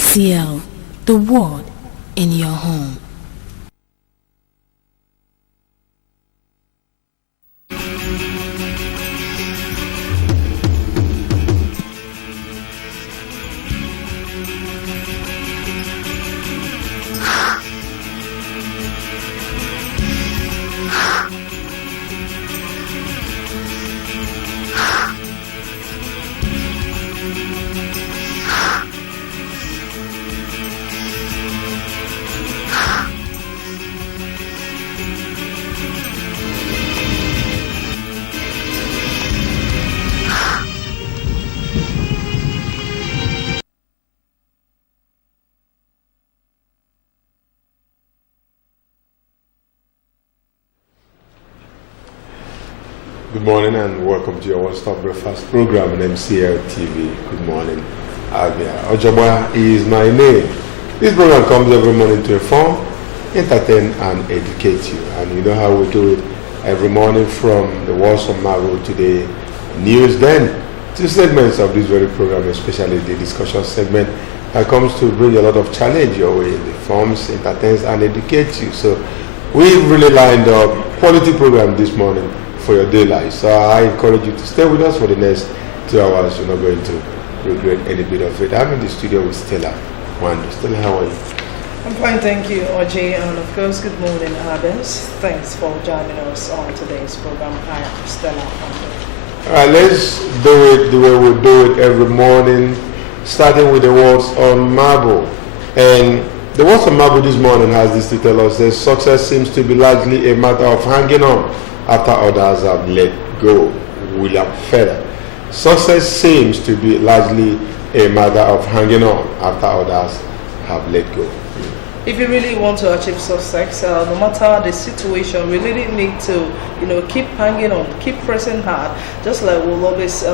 NCL, the word in your home. Good morning and welcome to your one-stop breakfast program on MCL TV. Good morning, Abia. Ojoba is my name. This program comes every morning to inform, entertain and educate you. And you know how we do it every morning from the walls of Marvel to the news. Then two segments of this very program, especially the discussion segment that comes to bring a lot of challenge your way. It informs, entertains and educates you. So we've really lined up quality program this morning for your day life. So I encourage you to stay with us for the next 2 hours. You're not going to regret any bit of it. I'm in the studio with Stella. Stella, how are you? I'm fine, thank you, OJ, and of course, good morning, Abia. Thanks for joining us on today's program. I am Stella. All right, let's do it the way we do it every morning, starting with the words on marble. And the words on marble this morning has this to tell us that success seems to be largely a matter of hanging on after others have let go. William Feather. Success seems to be largely a matter of hanging on after others have let go. If you really want to achieve success, no matter the situation, we really need to, keep hanging on, keep pressing hard. Just like we'll always,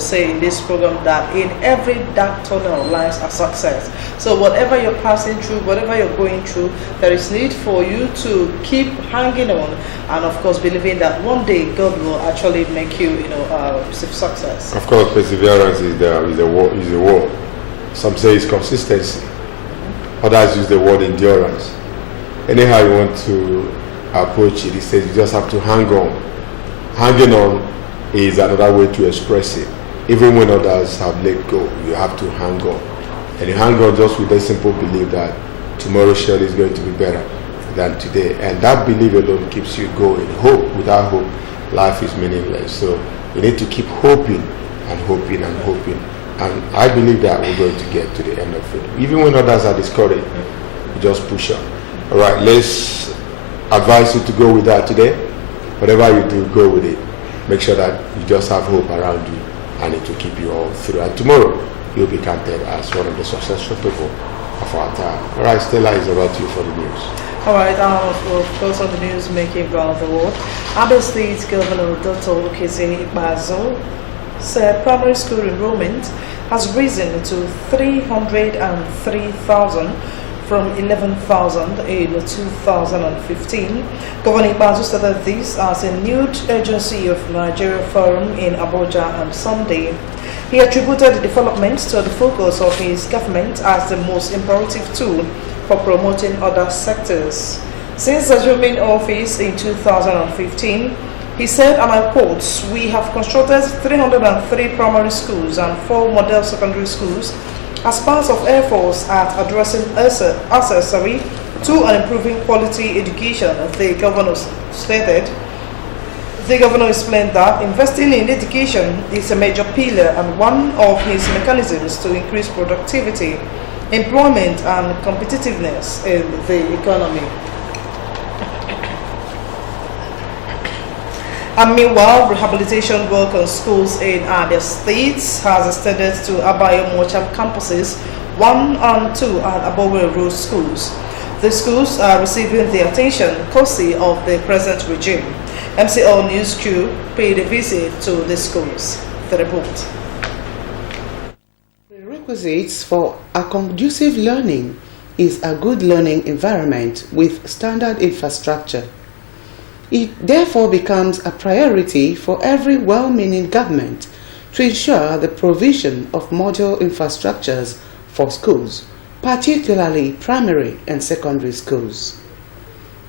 say in this program that in every dark tunnel lies a success. So whatever you're passing through, whatever you're going through, there is need for you to keep hanging on, and of course believing that one day God will actually make you, receive success. Of course, perseverance is the word. Some say it's consistency. Others use the word endurance. Anyhow you want to approach it, it says you just have to hang on. Hanging on is another way to express it. Even when others have let go, you have to hang on. And you hang on just with the simple belief that tomorrow surely is going to be better than today. And that belief alone keeps you going. Hope, without hope, life is meaningless. So you need to keep hoping and hoping and hoping. And I believe that we're going to get to the end of it. Even when others are discouraged, we just push on. All right, let's advise you to go with that today. Whatever you do, go with it. Make sure that you just have hope around you and it will keep you all through. And tomorrow, you'll be counted as one of the successful people of our time. All right, Stella, is about you for the news. All right, of course, on the news making around the world, Abia State Governor Dr. Okezini Ikpeazu said primary school enrollment has risen to 303,000 from 11,000 in 2015. Governor Ikpeazu started this as a new Agency of Nigeria Forum in Abuja on Sunday. He attributed the development to the focus of his government as the most imperative tool for promoting other sectors. Since assuming office in 2015, he said, and I quote, "We have constructed 303 primary schools and 4 model secondary schools as part of efforts at addressing accessory to and improving quality education," the governor stated. The governor explained that investing in education is a major pillar and one of his mechanisms to increase productivity, employment and competitiveness in the economy. And meanwhile, rehabilitation work on schools in Abia State has extended to Abia Mocham campuses 1 and 2 and Abowe Road schools. The schools are receiving the attention courtesy of the present regime. MCL News crew paid a visit to the schools. The report. Prerequisites for a conducive learning is a good learning environment with standard infrastructure. It therefore becomes a priority for every well-meaning government to ensure the provision of model infrastructures for schools particularly primary and secondary schools.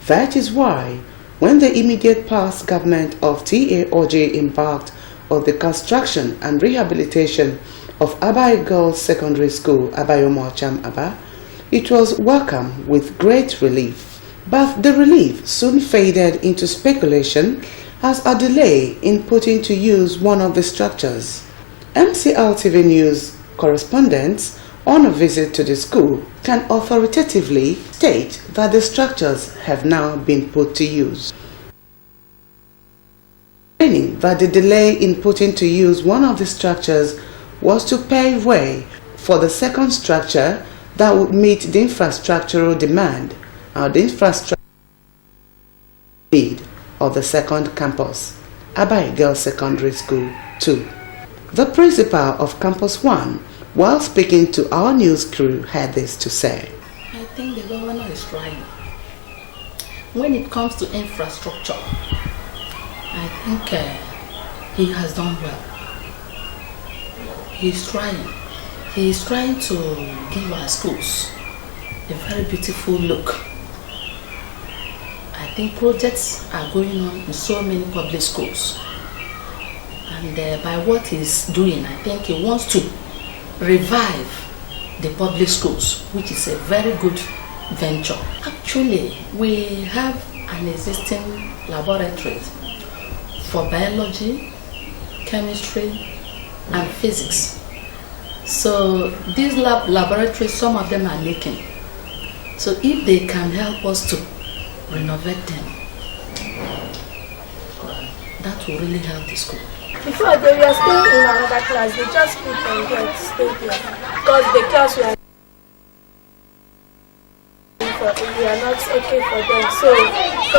That is why, when the immediate past government of TAOJ embarked on the construction and rehabilitation of Abia Girls Secondary School, Abayomocham Aba, it was welcomed with great relief. But the relief soon faded into speculation as a delay in putting to use one of the structures. MCL TV News correspondents on a visit to the school can authoritatively state that the structures have now been put to use. Meaning that the delay in putting to use one of the structures was to pave way for the second structure that would meet the infrastructural demand and the infrastructure need of the second campus, Abia Girls Secondary School 2. The principal of Campus 1, while speaking to our news crew, had this to say. I think the governor is trying. When it comes to infrastructure, I think he has done well. He's trying. He's trying to give our schools a very beautiful look. I think projects are going on in so many public schools. And by what he's doing, I think he wants to revive the public schools, which is a very good venture. Actually, we have an existing laboratory for biology, chemistry, and physics. So these laboratories, some of them are leaking. So if they can help us to renovate them, that will really help the school. Before they were staying in another class, they just put them there to stay there because the class we are not okay for them. So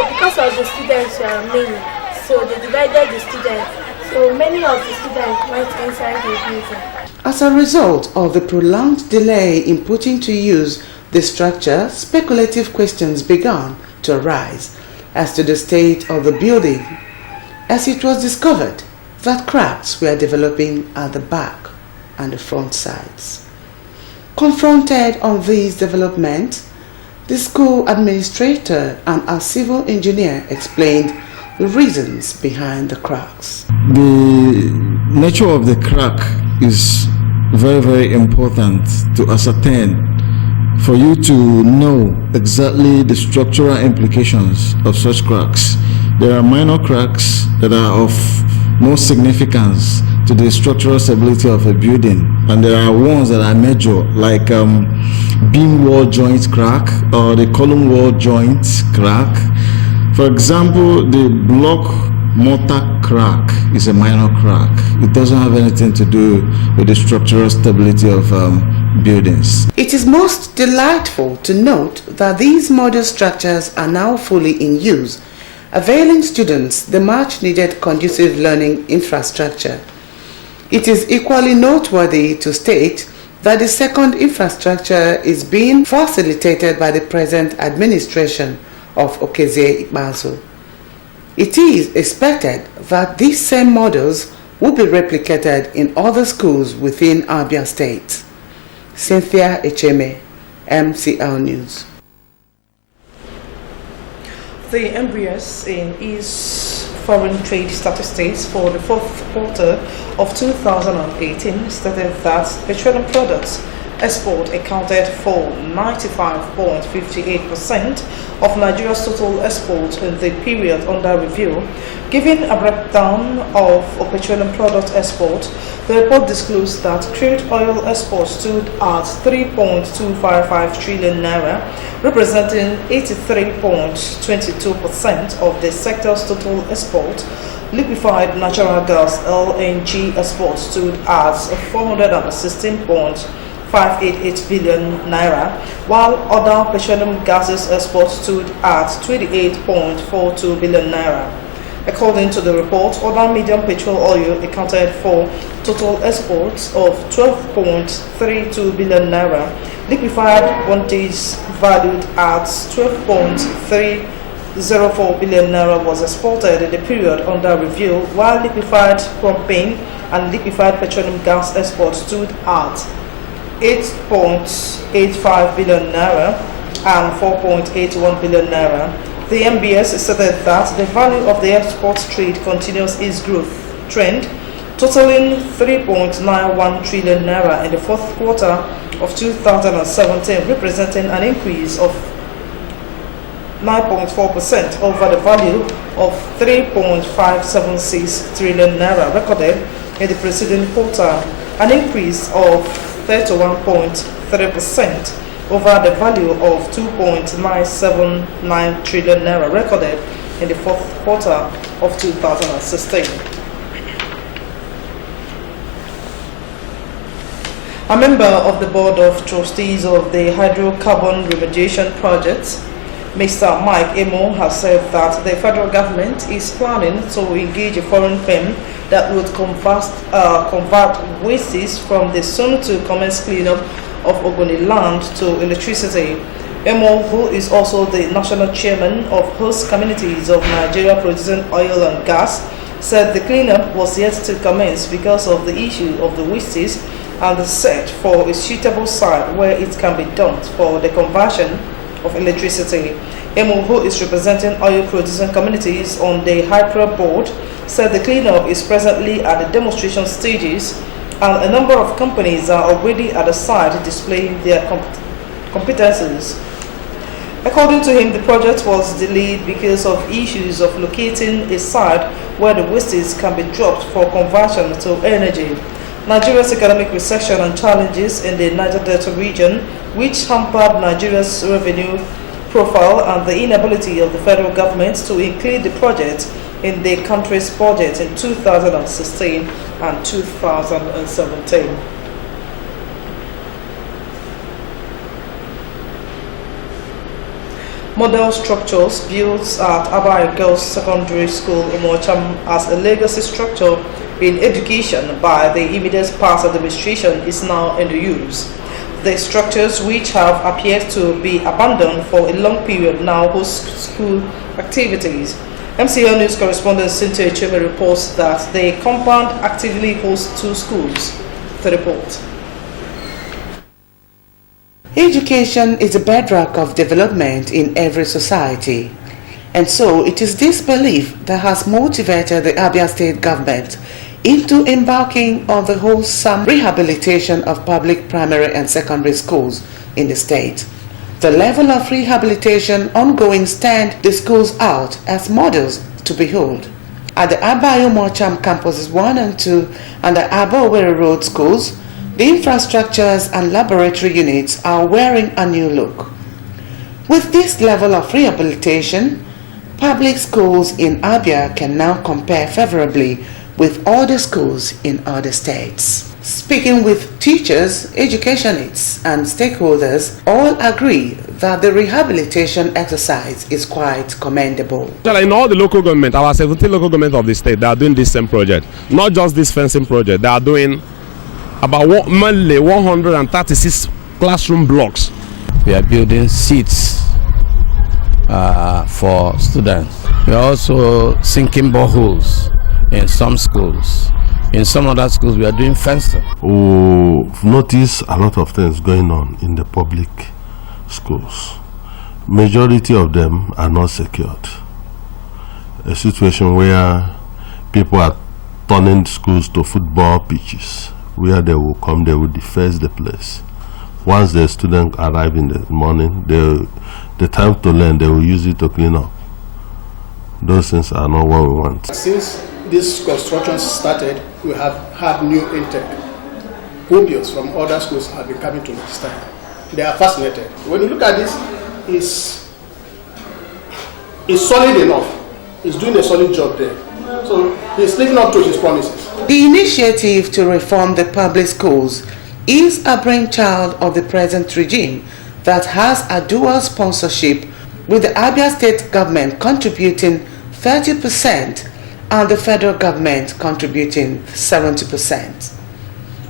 because of the students are many, so they divided the students. So many of the students went inside the building. As a result of the prolonged delay in putting to use the structure, speculative questions began to arise as to the state of the building, as it was discovered that cracks were developing at the back and the front sides. Confronted on these developments, the school administrator and a civil engineer explained the reasons behind the cracks. The nature of the crack is very, very important to ascertain for you to know exactly the structural implications of such cracks. There are minor cracks that are of no significance to the structural stability of a building, and there are ones that are major, like beam wall joint crack or the column wall joint crack. For example, the block mortar crack is a minor crack. It doesn't have anything to do with the structural stability of buildings. It is most delightful to note that these model structures are now fully in use, availing students the much needed conducive learning infrastructure. It is equally noteworthy to state that the second infrastructure is being facilitated by the present administration of Okezie Ikpeazu. It is expected that these same models will be replicated in other schools within Abia State. Cynthia Echeme, MCL News. The embryos in East Foreign Trade Statistics for the fourth quarter of 2018 stated that petroleum products export accounted for 95.58% of Nigeria's total exports in the period under review. Giving a breakdown of petroleum product export, the report disclosed that crude oil exports stood at 3.255 trillion naira, representing 83.22% of the sector's total export. Liquefied natural gas (LNG) exports stood at 416.588 billion naira, while other petroleum gases exports stood at 28.42 billion naira. According to the report, other medium petrol oil accounted for total exports of 12.32 billion naira. Liquefied quantities valued at 12.304 billion naira was exported in the period under review, while liquefied propane and liquefied petroleum gas exports stood at 8.85 billion naira and 4.81 billion naira. The MBS stated that the value of the export trade continues its growth trend, totaling 3.91 trillion naira in the fourth quarter of 2017, representing an increase of 9.4% over the value of 3.576 trillion naira recorded in the preceding quarter, an increase of 31.3% over the value of 2.979 trillion naira recorded in the fourth quarter of 2016. A member of the Board of Trustees of the Hydrocarbon Remediation Project, Mr. Mike Emo, has said that the federal government is planning to engage a foreign firm that would convert wastes from the soon-to-commence cleanup of Ogoni land to electricity. Emo, who is also the national chairman of host communities of Nigeria producing oil and gas, said the cleanup was yet to commence because of the issue of the wastes and the search for a suitable site where it can be dumped for the conversion of electricity. Emo, who is representing oil producing communities on the HYPRA board, said the cleanup is presently at the demonstration stages and a number of companies are already at the site displaying their competencies. According to him, the project was delayed because of issues of locating a site where the wastes can be dropped for conversion to energy. Nigeria's economic recession and challenges in the Niger Delta region, which hampered Nigeria's revenue profile, and the inability of the federal government to include the project in the country's budget in 2016 and 2017. Model structures built at Abia Girls Secondary School in Mocham as a legacy structure in education by the immediate past administration is now in use. The structures, which have appeared to be abandoned for a long period, now host school activities. MCL News correspondent Cynthia Echeme reports that the compound actively hosts 2 schools. The report. Education is the bedrock of development in every society, and so it is this belief that has motivated the Abia state government into embarking on the wholesome rehabilitation of public primary and secondary schools in the state. The level of rehabilitation ongoing stand the schools out as models to behold. At the Abayo Mocham campuses 1 and 2 and the Abo-Owerri Road schools, the infrastructures and laboratory units are wearing a new look. With this level of rehabilitation, public schools in Abia can now compare favorably with other schools in other states. Speaking with teachers, educationists, and stakeholders, all agree that the rehabilitation exercise is quite commendable. In all the local government, our 17 local government of the state, they are doing this same project. Not just this fencing project, they are doing about mainly 136 classroom blocks. We are building seats for students. We are also sinking boreholes in some schools. In some other schools, we are doing fencing. We've noticed a lot of things going on in the public schools. Majority of them are not secured. A situation where people are turning schools to football pitches, where they will come, they will defence the place. Once the students arrive in the morning, the time to learn, they will use it to clean up. Those things are not what we want. Since this construction started, we have had new intake. Pupils from other schools have been coming to register. They are fascinated. When you look at this, it's solid enough. He's doing a solid job there. So he's living up to his promises. The initiative to reform the public schools is a brainchild of the present regime that has a dual sponsorship, with the Abia state government contributing 30% and the federal government contributing 70%.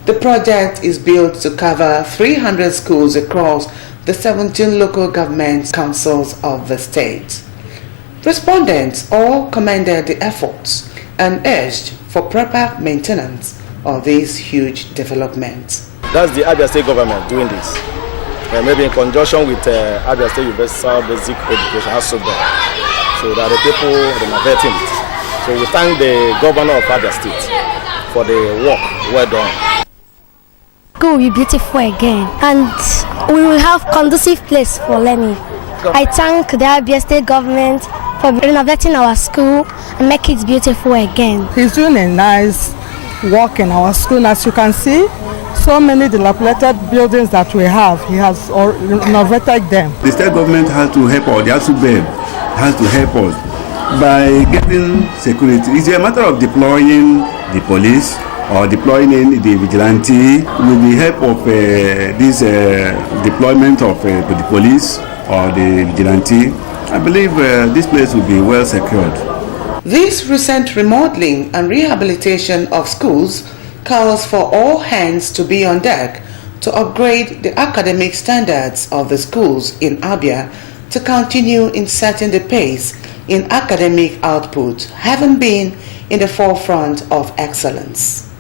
The project is built to cover 300 schools across the 17 local government councils of the state. Respondents all commended the efforts and urged for proper maintenance of these huge developments. That's the Abia State government doing this. Maybe in conjunction with Abia State Universal Basic Education, so that the people are vetting it. So we thank the governor of Abia State for the work well done. School will be beautiful again, and we will have conducive place for learning. I thank the Abia State government for renovating our school and make it beautiful again. He's doing a nice work in our school. As you can see, so many dilapidated buildings that we have, he has renovated them. The state government has to help us, the ASUBEB has to help us by getting security. It's a matter of deploying the police or deploying the vigilante with the help of this deployment of the police or the vigilante. I believe this place will be well secured. This recent remodeling and rehabilitation of schools calls for all hands to be on deck to upgrade the academic standards of the schools in Abia to continue in setting the pace in academic output, having been in the forefront of excellence.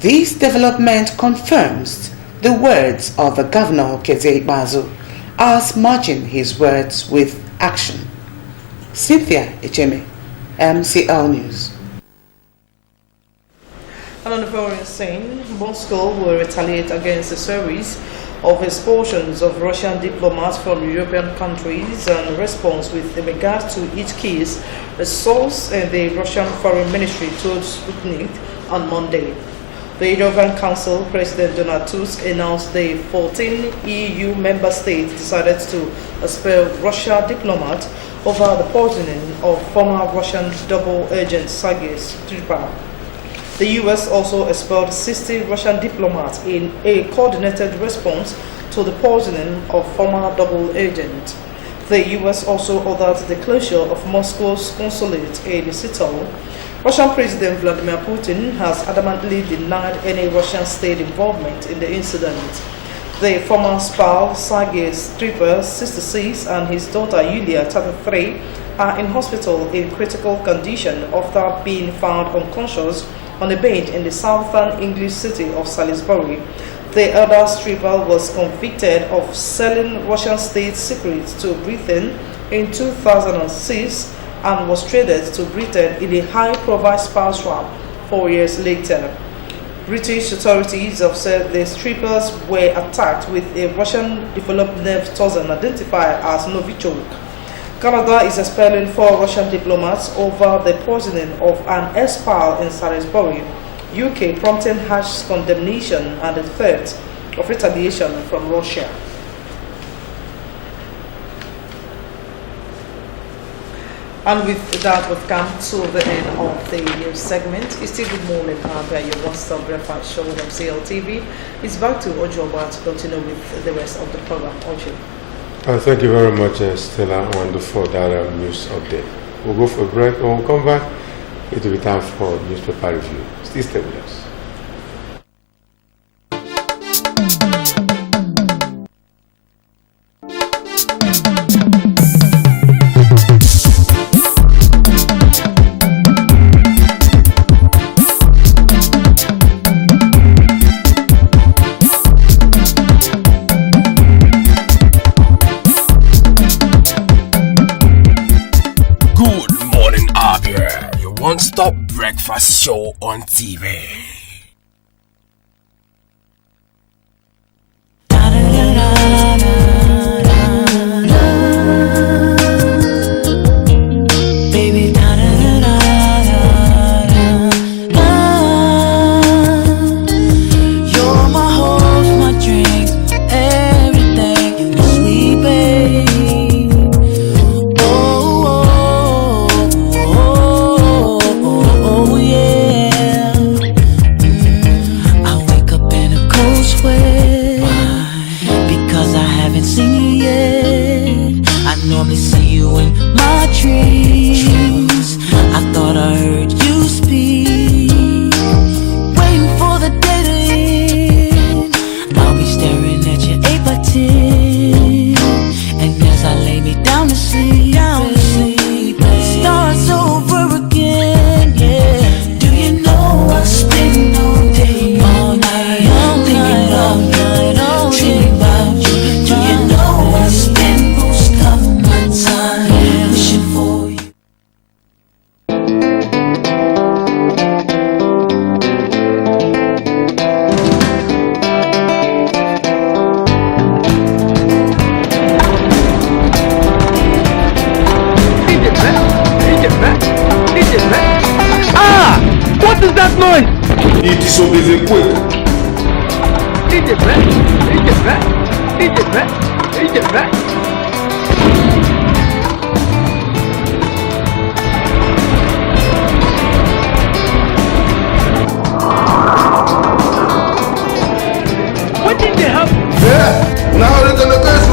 This development confirms the words of the Governor Keze Bazu as matching his words with action. Cynthia Echeme, MCL News. And on the foreign scene, Moscow will retaliate against a series of expulsions of Russian diplomats from European countries in response with regard to each case, a source in the Russian Foreign Ministry told Sputnik on Monday. The European Council President Donald Tusk announced the 14 EU member states decided to expel Russian diplomats over the poisoning of former Russian double agent Sergei Skripal. The US also expelled 60 Russian diplomats in a coordinated response to the poisoning of former double agent. The US also ordered the closure of Moscow's consulate in Seattle. Russian President Vladimir Putin has adamantly denied any Russian state involvement in the incident. The former spouse, Sergei Skripal, 66, and his daughter Yulia, 33, are in hospital in critical condition after being found unconscious on a bench in the southern English city of Salisbury. The elder Skripal was convicted of selling Russian state secrets to Britain in 2006 and was traded to Britain in a high-profile spouse swap 4 years later. British authorities have said the Skripals were attacked with a Russian-developed nerve toxin identified as Novichok. Canada is expelling 4 Russian diplomats over the poisoning of an ex-pal in Salisbury, UK prompting harsh condemnation and the threat of retaliation from Russia. And with that, we've come to the end of the news segment. It's still Good Morning, Abia, your one-stop breakfast show on MCL TV. It's back to Ojoba to continue with the rest of the program. Ojo. Thank you very much, Stella, for that news update. We'll go for a break. When we come back, it will be time for newspaper review. Still stay with us. One-stop breakfast show on TV. disobéissez quick. What did they happen? Yeah, now it's in the case.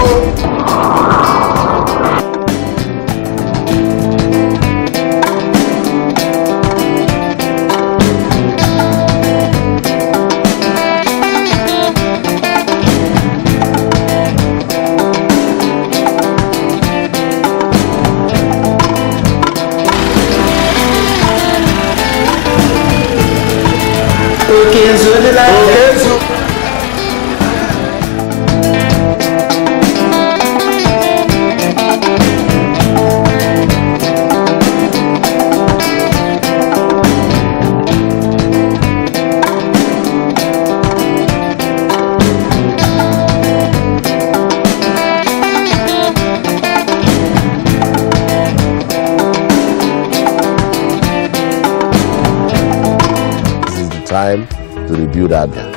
Time to rebuild Abia.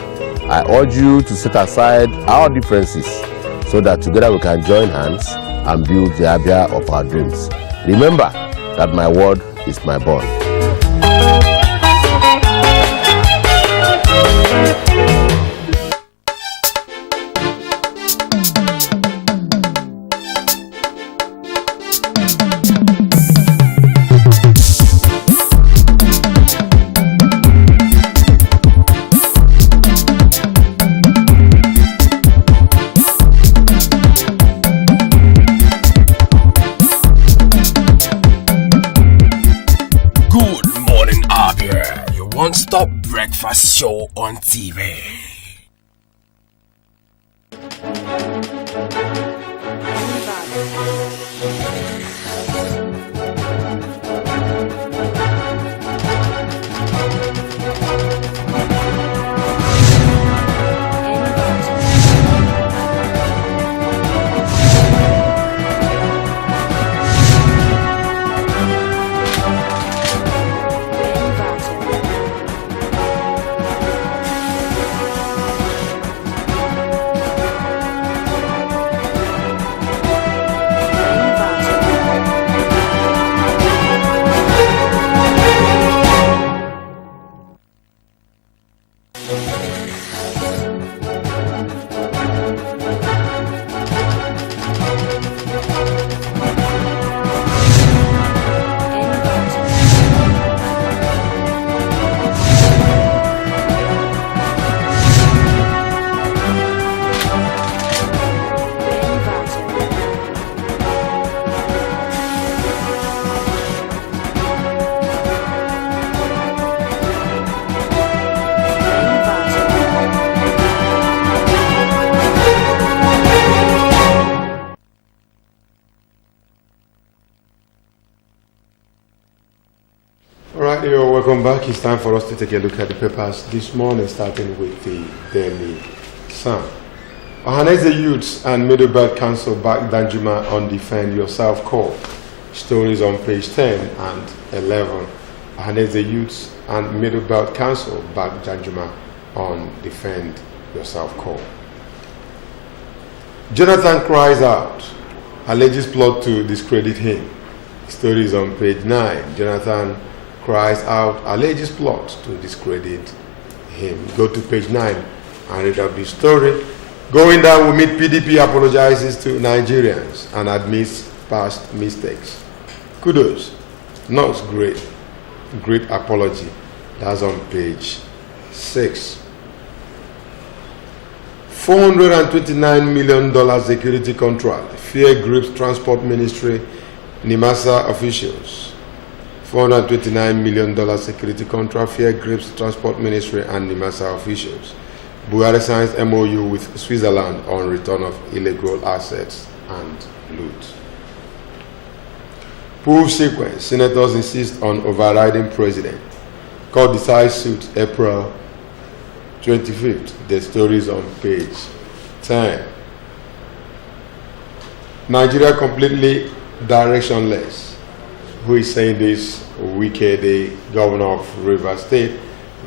I urge you to set aside our differences so that together we can join hands and build the Abia of our dreams. Remember that my word is my bond. One-stop breakfast show on TV. Welcome back. It's time for us to take a look at the papers this morning, starting with the Daily Sun. Ohaneze Youths and Middle Belt Council back Danjuma on Defend Yourself call. Stories on page 10 and 11. Ohaneze Youths and Middle Belt Council back Danjuma on Defend Yourself call. Jonathan cries out, alleges plot to discredit him. Stories on page 9. Jonathan cries out, alleges plot to discredit him. Go to page 9 and read up the story. Going down, we meet PDP apologizes to Nigerians and admits past mistakes. Kudos. Not great. Great apology. That's on page 6. $429 million security contract. Fear grips Transport Ministry, NIMASA officials. $429 million security contract. Fear grips Transport Ministry and NIMASA officials. Buhari signs MOU with Switzerland on return of illegal assets and loot. Proof sequence. Senators insist on overriding president. Court decides suit April 25th. The story is on page 10. Nigeria completely directionless. Who is saying this? Wike, the governor of Rivers State,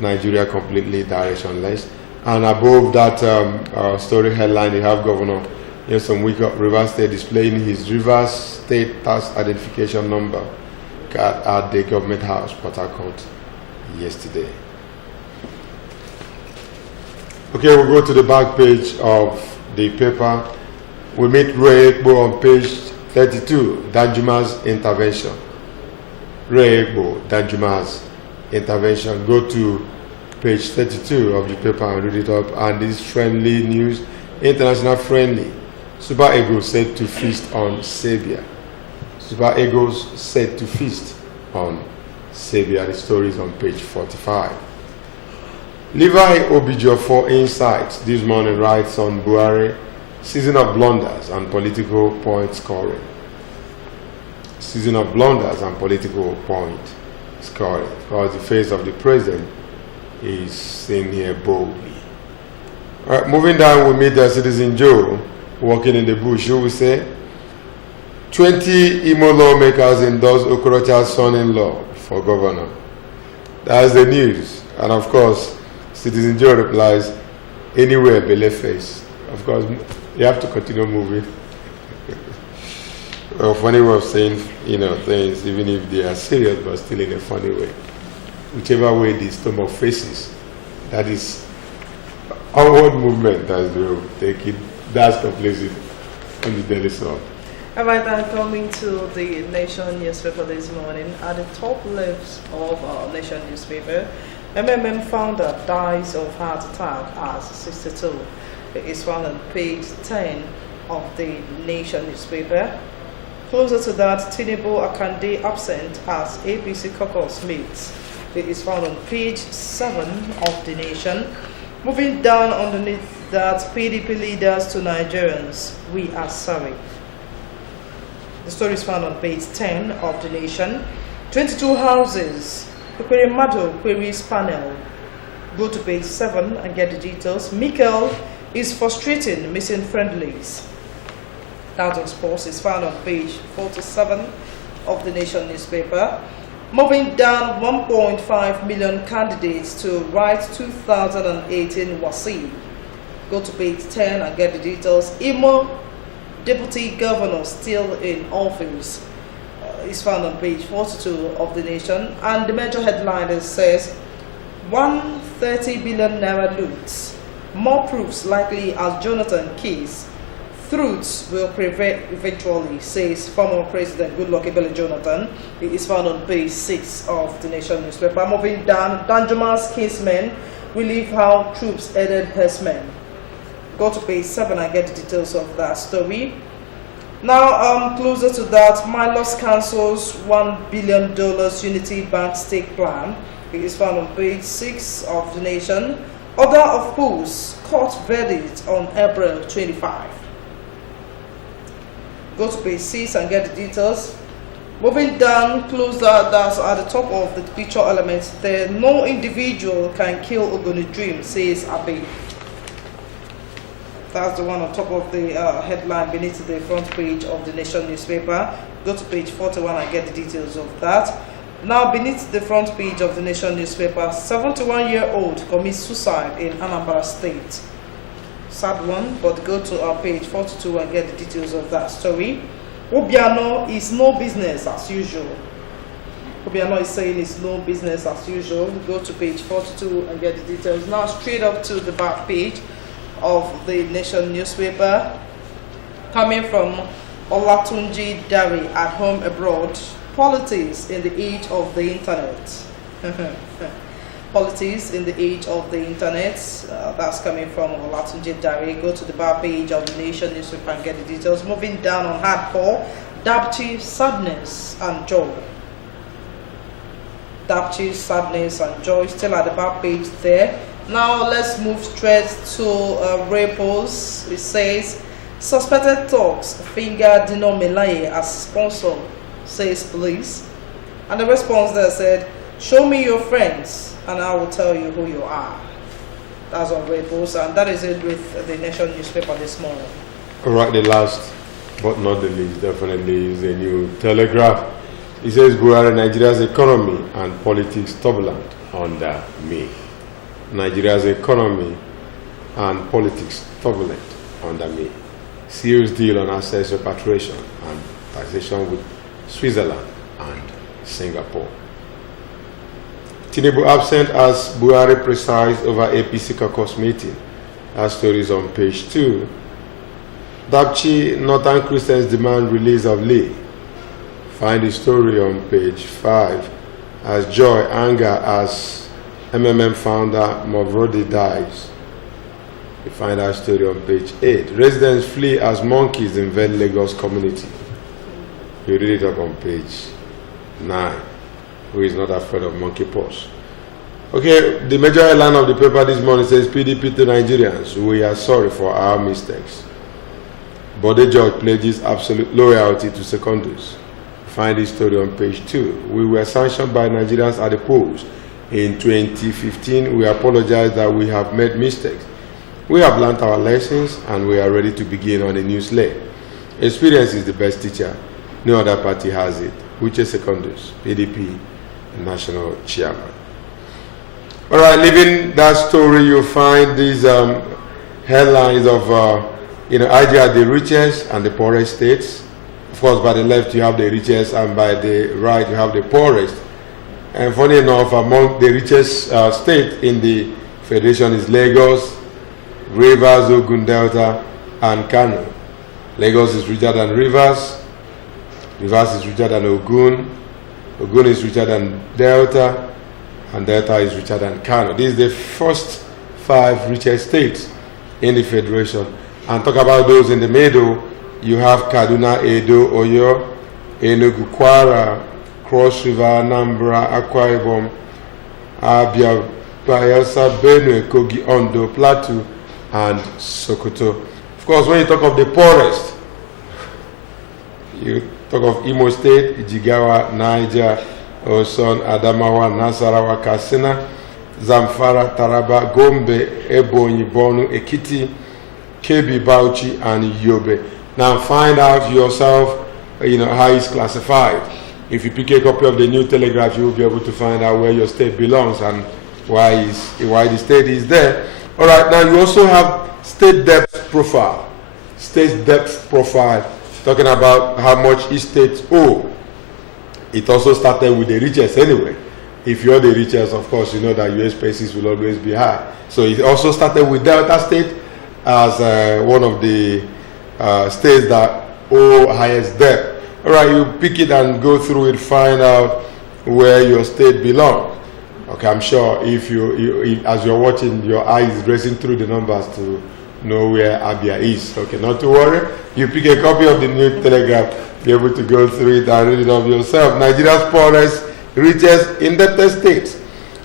Nigeria completely directionless. And above that story headline, you have Governor Nyesom Wike of Rivers State displaying his Rivers State tax identification number card at the Government House, Port Harcourt, yesterday. Okay, we'll go to the back page of the paper. We meet Ray Ekbo on page 32, Danjuma's intervention. Ray Ekbo, Danjuma's intervention. Go to page 32 of the paper and read it up. And this friendly news, international friendly. Super Eagles set to feast on Abia. Super Eagles set to feast on Abia. The story is on page 45. Levi Obijo Insights this morning writes on Buhari, season of blunders and political point scoring. Season of blunders and political point scoring. Because the face of the president is seen here boldly. All right, moving down, we meet the citizen Joe walking in the bush. Who will say 20 Imo lawmakers endorse Okorocha's son-in-law for governor. That's the news. And of course, Citizen Joe replies, anywhere below face. Of course, you have to continue moving. Well, funny way of saying, things, even if they are serious, but still in a funny way. Whichever way the stomach faces, that is onward movement as well. Take it. That's completely on the Daily Sun. All right, I'm coming to the Nation newspaper this morning. At the top left of our Nation newspaper, MMM founder dies of heart attack at 62. It is found on page 10 of the Nation newspaper. Closer to that, Tinubu Akande absent as APC caucus meets. It is found on page 7 of the Nation. Moving down underneath that, PDP leaders to Nigerians, we are sorry. The story is found on page 10 of the Nation. 22 houses, Query Mado queries panel. Go to page 7 and get the details. Mikel is frustrating missing friendlies. That on sports is found on page 47 of the Nation newspaper. Moving down, 1.5 million candidates to write 2018 WASI. Go to page 10 and get the details. Imo deputy governor still in office is found on page 42 of the Nation. And the major headline says, 130 billion naira loot. More proofs likely as Jonathan case. Truths will prevail eventually, says former President Goodluck Jonathan. It is found on page 6 of the Nation newspaper. Moving down, Danjuma's casemen relieve how troops aided herdsmen. Go to page 7 and get the details of that story. Now, closer to that, Milos cancels $1 billion Unity Bank stake plan. It is found on page 6 of the Nation. Order of Pools, court verdict on April 25. Go to page 6 and get the details. Moving down, closer, that's at the top of the picture elements there. No individual can kill Ogoni Dream, says Abia. That's the one on top of the headline beneath the front page of the Nation newspaper. Go to page 41 and get the details of that. Now, beneath the front page of the Nation newspaper, 71-year-old commits suicide in Anambra State. Sad one, but go to page 42 and get the details of that story. Obiano is no business as usual. Obiano is saying it's no business as usual. Go to page 42 and get the details. Now, straight up to the back page of the Nation newspaper, coming from Olatunji Dari at home abroad. Politics in the age of the internet. Politics in the age of the internet. That's coming from Olatunji Dari. Go to the back page of the Nation newspaper and get the details. Moving down on hardcore, Dabchi, sadness and joy. Dabchi, sadness and joy, still at the back page there. Now let's move straight to Repos. It says, suspected thugs finger Dino Melaye as sponsor, says police. And the response there said, show me your friends and I will tell you who you are. That's on Repos, and that is it with the Nation newspaper this morning. All right, the last but not the least definitely is the New Telegraph. It says Buhari, Nigeria's economy and politics turbulent under me. Nigeria's economy and politics turbulent under me. Serious deal on access repatriation and taxation with Switzerland and Singapore. Tinubu absent as Buhari presides over APC caucus meeting. That story is on page 2. Dapchi, Northern Christians demand release of Lee. Find the story on page 5. As joy, anger as MMM founder Movrodi dies. You find that story on page 8. Residents flee as monkeys invade Lagos community. You read it up on page 9. Who is not afraid of monkeypox? Okay, the major headline of the paper this morning says PDP to Nigerians, we are sorry for our mistakes. Bode George pledges absolute loyalty to Secondus. Find this story on page 2. We were sanctioned by Nigerians at the polls. In 2015, we apologize that we have made mistakes. We have learned our lessons and we are ready to begin on a new slate. Experience is the best teacher. No other party has it. Which is Secondus, PDP, national chairman. All right, leaving that story, you find these headlines of, Nigeria, the richest and the poorest states. Of course, by the left, you have the richest, and by the right, you have the poorest. And funny enough, among the richest state in the federation is Lagos, Rivers, Ogun Delta, and Kano. Lagos is richer than Rivers. Rivers is richer than Ogun. Ogun is richer than Delta. And Delta is richer than Kano. This is the first 5 richest states in the federation. And talk about those in the middle, you have Kaduna, Edo, Oyo, Enugu, Kwara, Cross River, Anambra, Akwa Ibom, Abia, Bayelsa, Benue, Kogi, Ondo, Plateau, and Sokoto. Of course, when you talk of the poorest, you talk of Imo State, Jigawa, Niger, Osun, Adamawa, Nasarawa, Katsina, Zamfara, Taraba, Gombe, Ebonyi, Borno, Ekiti, Kebbi, Bauchi, and Yobe. Now find out yourself, how it's classified. If you pick a copy of the New Telegraph, you will be able to find out where your state belongs and why the state is there. All right, now you also have state debt profile. State debt profile, talking about how much each state owe. It also started with the richest anyway. If you're the richest, of course, you know that your expenses will always be high. So it also started with Delta State as one of the states that owe highest debt. All right, you pick it and go through it, find out where your state belongs. Okay, I'm sure if as you're watching, your eye is racing through the numbers to know where Abia is. Okay, not to worry. You pick a copy of the New Telegraph, be able to go through it and read it of yourself. Nigeria's poorest, richest, indebted states.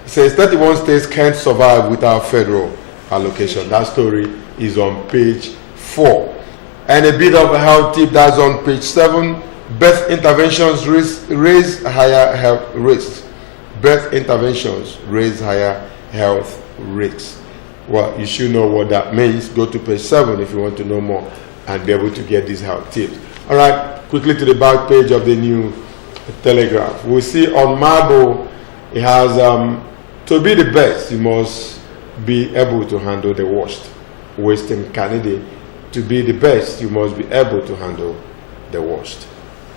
It says 31 states can't survive without federal allocation. That story is on page 4. And a bit of a health tip that's on page 7. Birth interventions raise higher health risks. Birth interventions raise higher health risks. Well, you should know what that means. Go to page 7 if you want to know more and be able to get these health tips. All right, quickly to the back page of the New Telegraph. We see on marble, it has, to be the best, you must be able to handle the worst. Western candidate, to be the best, you must be able to handle the worst.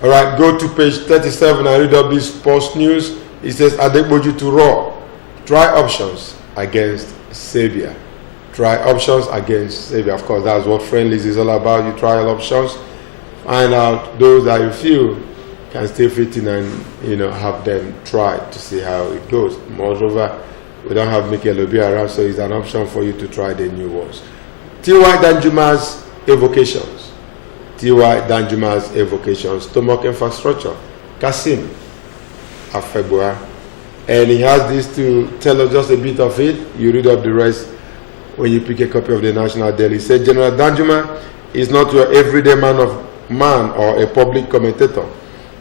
All right, go to page 37 and read up this sports news. It says, Adegboju to Raw. Try options against Sabia. Try options against Sabia. Of course, that's what friendlies is all about. You try options. Find out those that you feel can stay fit in and have them try to see how it goes. Moreover, we don't have Mikel Obi around, so it's an option for you to try the new ones. T.Y. Danjuma's evocations. T.Y. Danjuma's evocations. Stomach infrastructure. Kasim Afebua. And he has this to tell us just a bit of it. You read up the rest when you pick a copy of the National Daily. He said, General Danjuma is not your everyday man or a public commentator.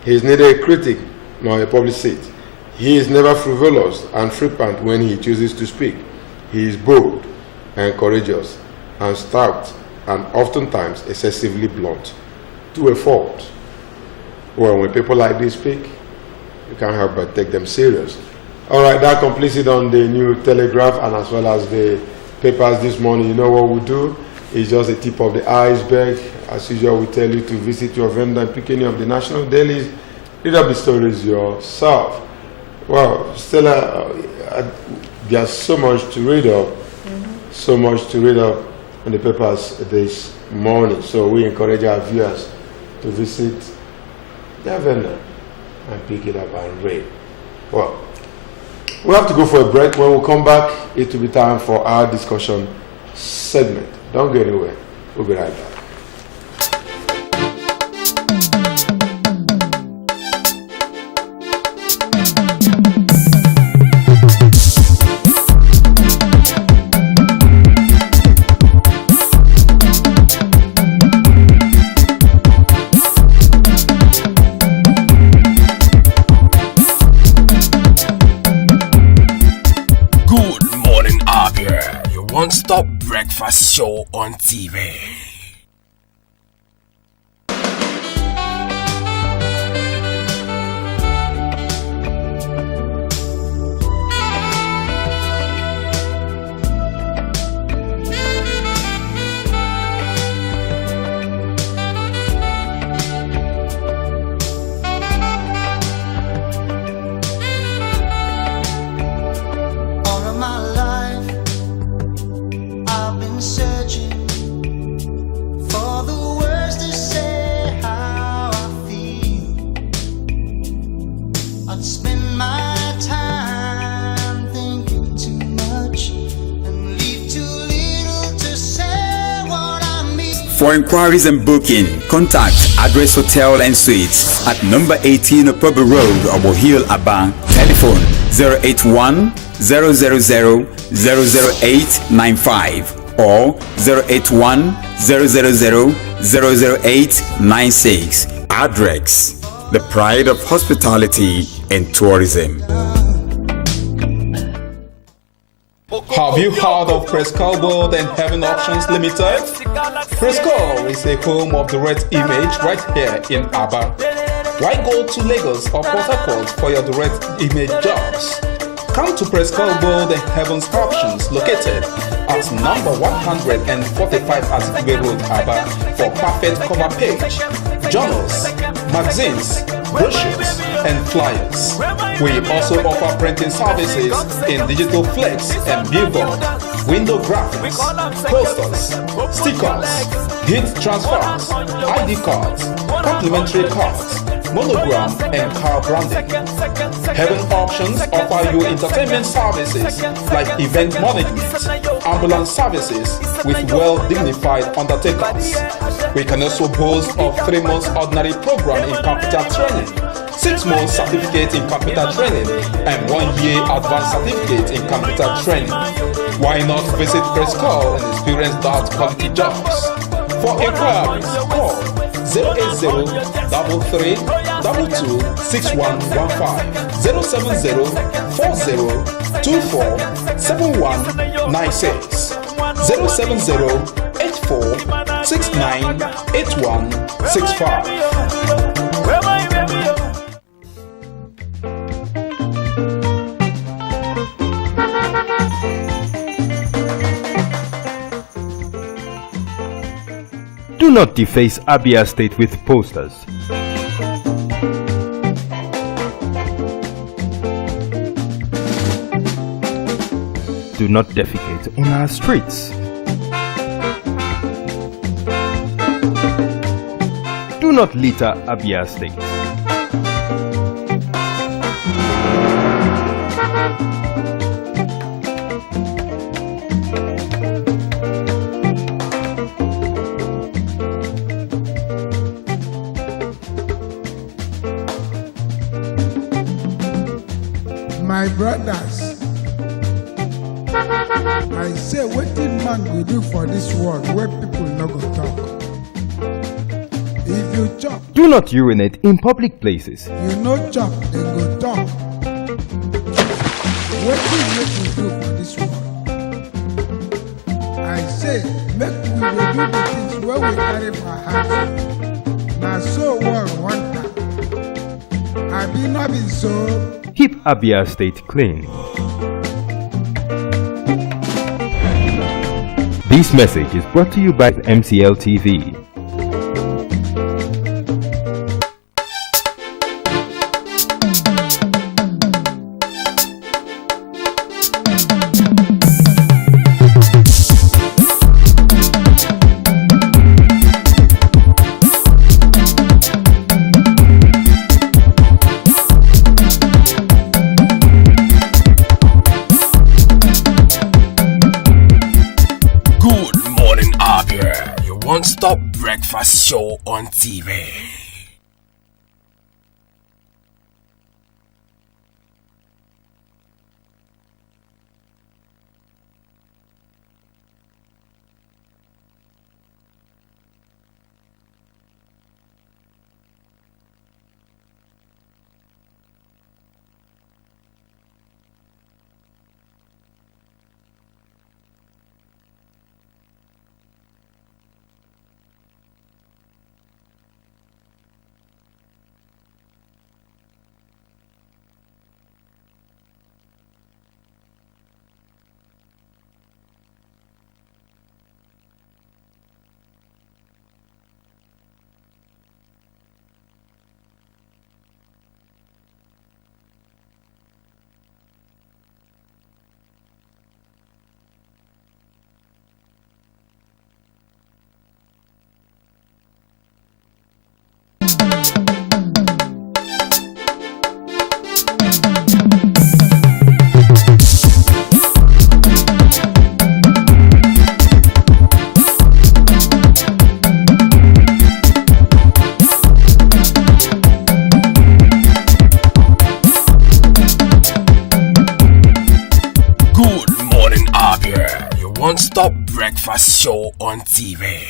He is neither a critic nor a publicist. He is never frivolous and flippant when he chooses to speak. He is bold and courageous and stout and oftentimes excessively blunt to a fault. Well, when people like this speak, you can't help but take them serious. All right, that completes it on the New Telegraph and as well as the papers this morning. You know what we do? It's just a tip of the iceberg. As usual, we tell you to visit your vendor and pick any of the national dailies. Read up the stories yourself. Well, Stella, there's so much to read up. So much to read up in the papers this morning. So we encourage our viewers to visit their vendor and pick it up and read. Well, we have to go for a break. When we come back, it will be time for our discussion segment. Don't go anywhere. We'll be right back. Stop breakfast show on TV. For inquiries and booking, contact Address Hotel and Suites at number 18 Upper Road, Obo Hill, Aba. Telephone 081 000 00895 or 081 000 00896. Address, the pride of hospitality and tourism. Have you heard of Prescal World and Heaven Options Limited? Prescal is a home of direct image right here in Abia. Why go to Lagos or Port Harcourt for your direct image jobs? Come to Prescal World and Heaven's Options located at number 145 Atikube Road, Abia for perfect cover page, journals, magazines, brochures, and flyers. We also offer printing services in digital flex and billboard, window graphics, posters, stickers, heat transfers, ID cards, complimentary cards, monogram, and car branding. Heaven Options offer you entertainment services like event management, ambulance services with well-dignified undertakers. We can also boast of 3 months ordinary program in computer training, 6 months certificate in computer training, and 1 year advanced certificate in computer training. Why not visit Prescal and experience that quality jobs? For inquiries, call 080-33-22-6115, 070-40-24-7196, 070-84-69-8165. Do not deface Abia State with posters. Do not defecate on our streets. Do not litter Abia State. My brothers, I say wetin man go do for this world where people no go talk. If you chop, Do not urinate in public places. you no chop, dem go talk. Wetin make we do for this world? I say make we dey do the things wey we carry for heart. Na so world want am. Abi no be so? He keep Abia State clean. This message is brought to you by MCL TV. Good morning, Abia, your one-stop breakfast show on TV. One-stop breakfast show on TV.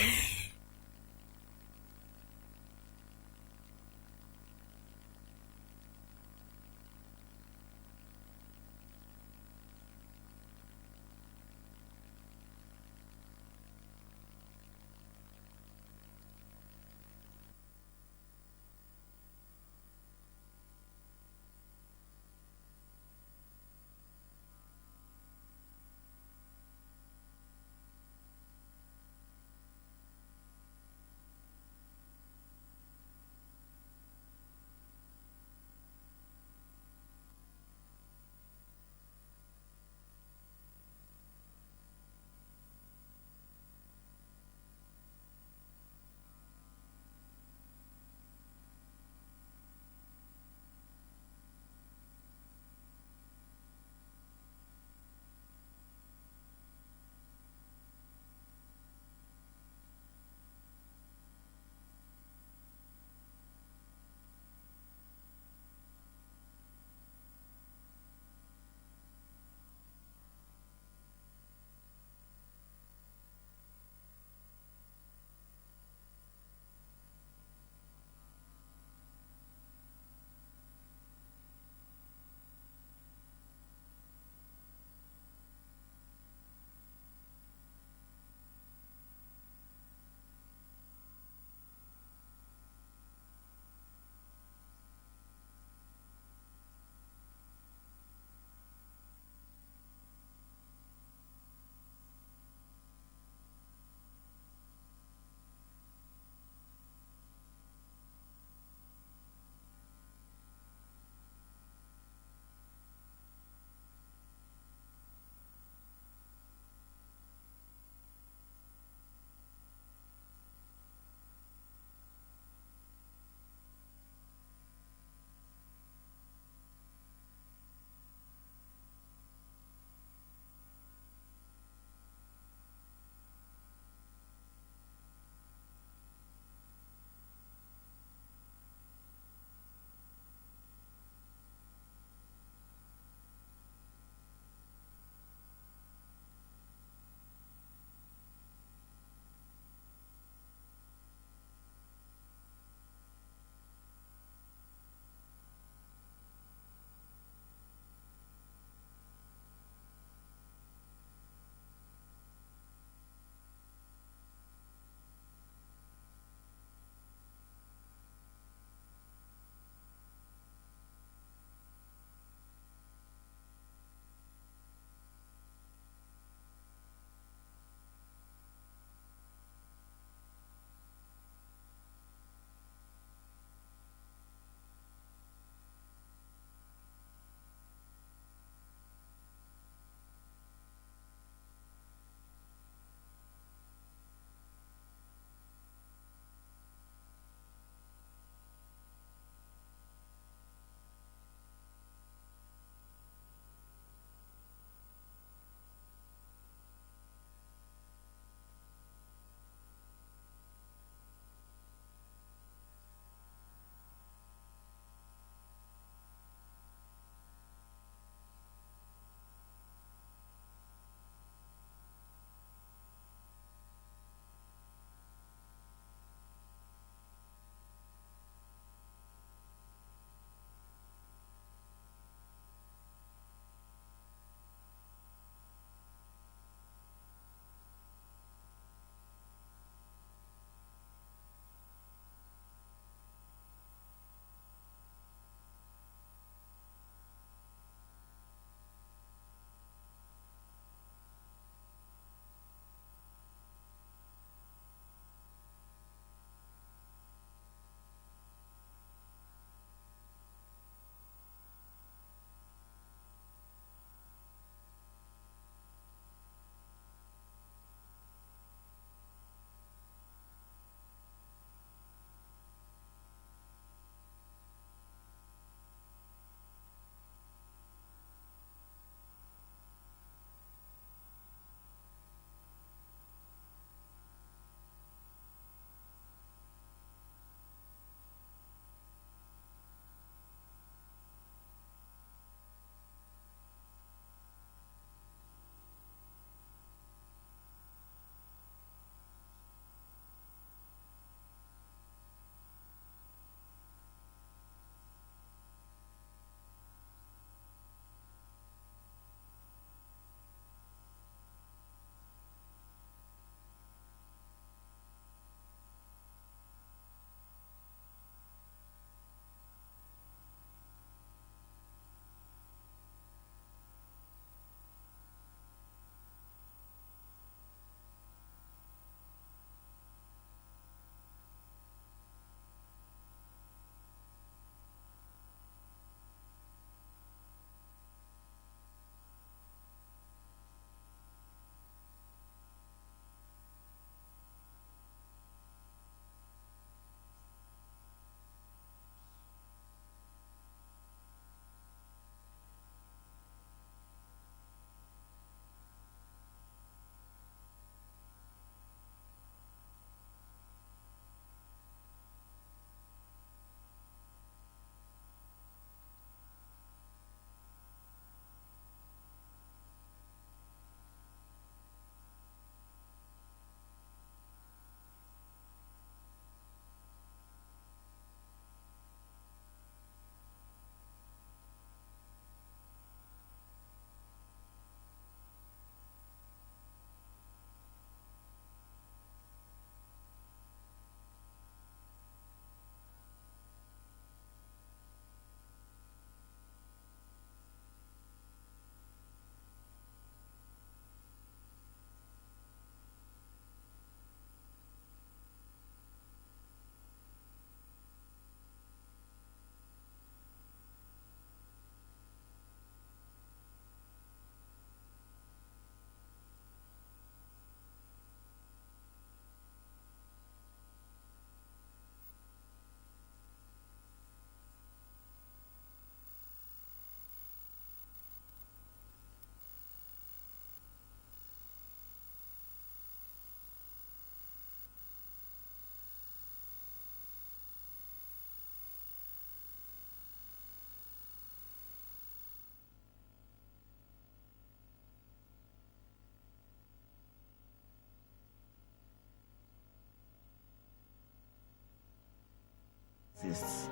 specialists.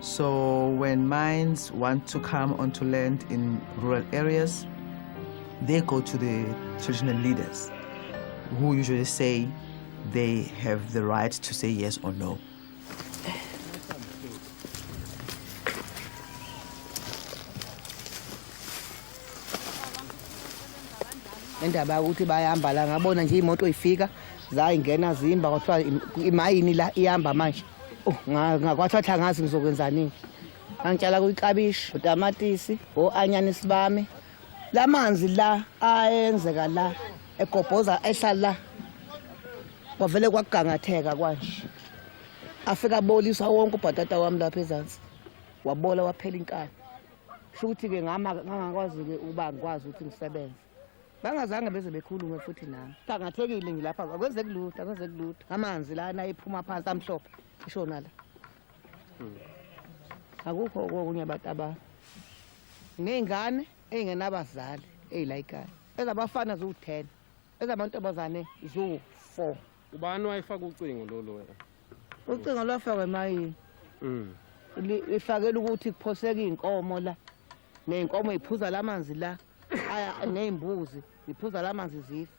So when minds want to come onto land in rural areas, they go to the traditional leaders, who usually say they have the right to say yes or no. Indaba ukuthi bayahamba la ngabona nje imoto ifika zayingena zimba kwathiwa imayini la ihamba manje. Ngakwathatha ngazi ngizokwenzani. Angitshala kuyiklabishi, utamatisi, oanyanisi bami. Lamanzi la ayenzeka la egobhoza ehlala kwavele kwakugangatheka kwanje. Afika bolisa wonke ubhatata wami lapha ezantsi. Wabola waphela inkani. Futhi ke ngangakwazi ke uba ngikwazi ukuthi ngisebenze. Bangazange beze bekhulume futhi nami. Kangathekile ngilapha akwenze kulutho, amanzi lana ephuma phansi amhlophe ishona la. Akukho okunye abantu aba. Nezingane engenabazali ezila ekhaya. Ezabafana zo10. Ezamantombazane zo4. Ubani wayifaka ucingo lolo wena? Ucingo lwafakwa emayini. Ifakela ukuthi kuphoseka inkomo la. Nenkomo iphuza lamanzi la. Aya nezimbuzi iphuza lamanzi zifa.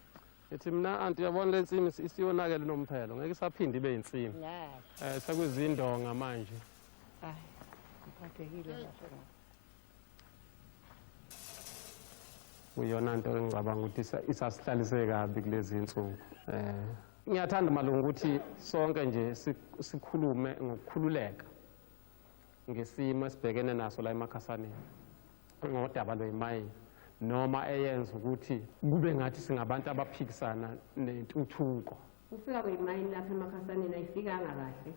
Ethi mina anti yabona lensimi isiyonakele nomphelo ngeke isaphinde ibe insimi. Sekuzindonga manje. Hayi. Ngiphathekile lapha. Uyona nto engicabanga ukuthi isasihlalise kabi kulezi insuku. Ngiyathanda malungu ukuthi sonke nje sikhulume ngokukhululeka ngesimo esibhekene naso la emakhasaneni. Ngodaba lwemayini noma eyenza ukuthi kube ngathi singabantu abaphikisana nentuthuko. Ufika kwemayini lapha emakhasaneni ayifikanga kahle.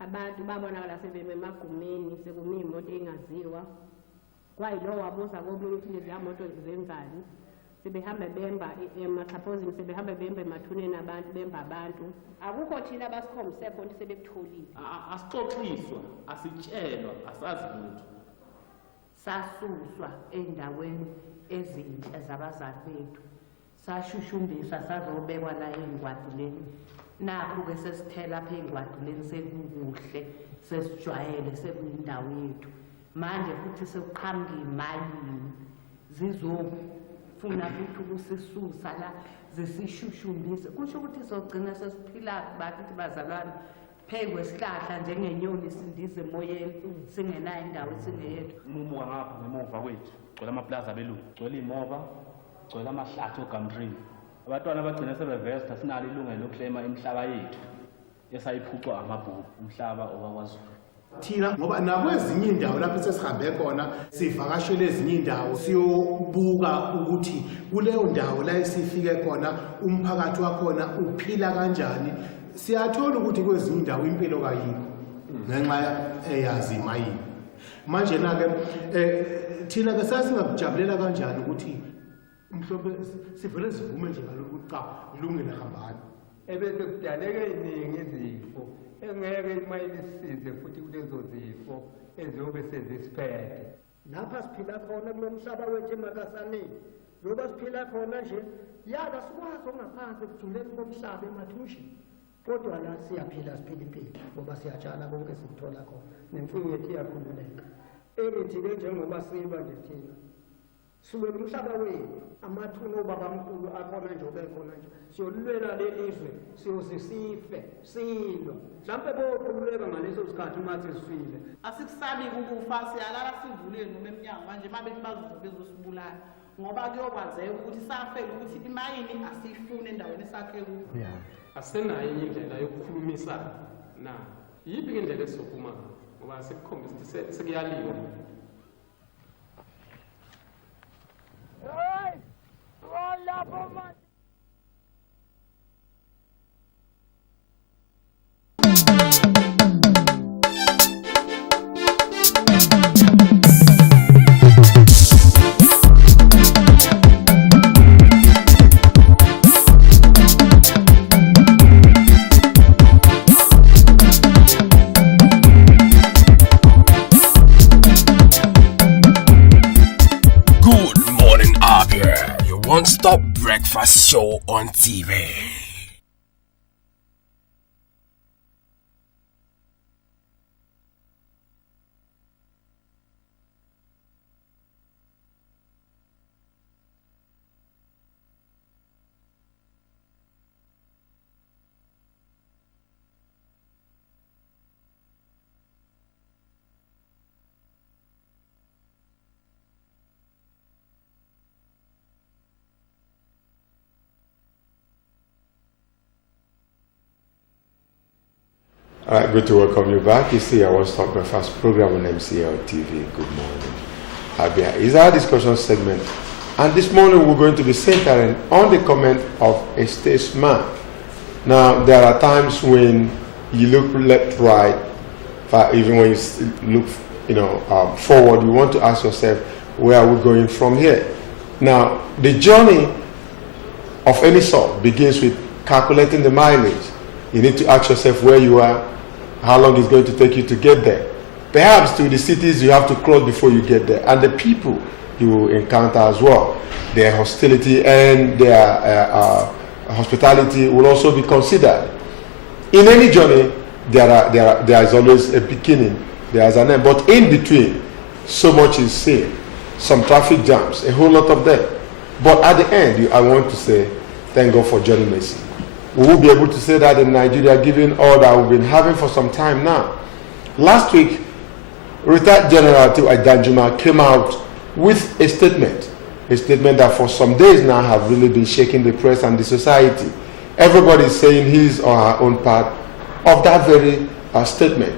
Abantu babonakala sebeme emagumeni sekumi imoto engaziwa. Kwayilo wabuza komunye ukuthi lezi moto zenzani. Sebehamba bemba emaxhaphozini sebehamba bemba emathuneni abantu bemba abantu. Akukho thina basikhombise khona sebekutholile. Asixoxiswa, asitshelwa, asazi lutho. Sasuswa endaweni ezinhle zabazali bethu. Sashushumbiswa sazobekwa la engwaduleni. Nakho ke sesithela lapha engwaduleni sekukuhle, sesijwayele sekuyindawo yethu. Manje futhi sekuqhamuka imayini zizofuna futhi ukusisusa la zisishushumbise. Kusho ukuthi sizogcina sesiphila bakithi bazalwane phezu kwesihlahla njengenyoni sindize emoyeni singenayo indawo esingeyethu. Umuka ngapha ngemuva kwethu gcwele amaplaza abelungu, gcwele imoba, gcwele amahlathi ogumtree. Abantwana bagcina sebevesta sinalo ilungelo lokuklema imihlaba yethu esayiphucwa amabhuku umhlaba okwakwaZulu. Thina ngoba nakwezinye indawo lapho sesihambe khona sivakashele ezinye indawo siyobuka ukuthi kuleyo ndawo la esifike khona umphakathi wakhona uphila kanjani. Siyathola ukuthi kwezinye indawo impilo kayikho ngenxa eyazi imayini. Manje na ke thina ke sasingakujabulela kanjani ukuthi mhlawumbe sivele sivume nje ngalokhu cha ilungile hambani. Ebese kudaleke iningi izifo engeke imayini sisize futhi kulezo zifo eziyobe sezisiphethe. Lapha siphila khona kulomhlaba wethu emakhasaneni. Ngoba siphila khona nje yaka sikwazi ongaphansi kujuleni komhlaba emathunjini. Kodwa la siyaphila siphila impilo ngoba siyatshala konke sikuthola khona nemfuyo yethu iyakhululeka. Ethi ke njengoba siba nje thina sibona umhlaba wethu amathuno babamkhulu akhona nje obekhona nje siyolwela lelizwe siyozisife silo mhlawumbe bokhululeka ngaleso sikhathi mathi sifile asikusabi ukufa siyalala sivulile noma eminyango manje mabethi bazosibulala ngoba kuyokwazeka ukuthi safela ukuthi imayini asiyifune endaweni esakhe kuyo. Asenayo indlela yokukhulumisana na yiphi indlela esizophuma ngoba sikukhombisa ukuthi sekuyaliwa. Good morning, Abia, your one-stop breakfast show on TV. All right, good to welcome you back. You see our One-Stop Breakfast program on MCL TV. Good morning. Abia is our discussion segment. And this morning we're going to be centering on the comment of a statesman. Now, there are times when you look left, right, even when you look forward, you want to ask yourself, where are we going from here? Now, the journey of any sort begins with calculating the mileage. You need to ask yourself where you are, how long it's going to take you to get there. Perhaps to the cities you have to cross before you get there, and the people you will encounter as well. Their hostility and their hospitality will also be considered. In any journey, there is always a beginning, there is an end, but in between, so much is seen. Some traffic jams, a whole lot of them. But at the end, I want to say, thank God for Johnny Mercy. We will be able to say that in Nigeria, given all that we've been having for some time now. Last week, retired General T.Y. Danjuma came out with a statement that for some days now have really been shaking the press and the society. Everybody is saying his or her own part of that very statement.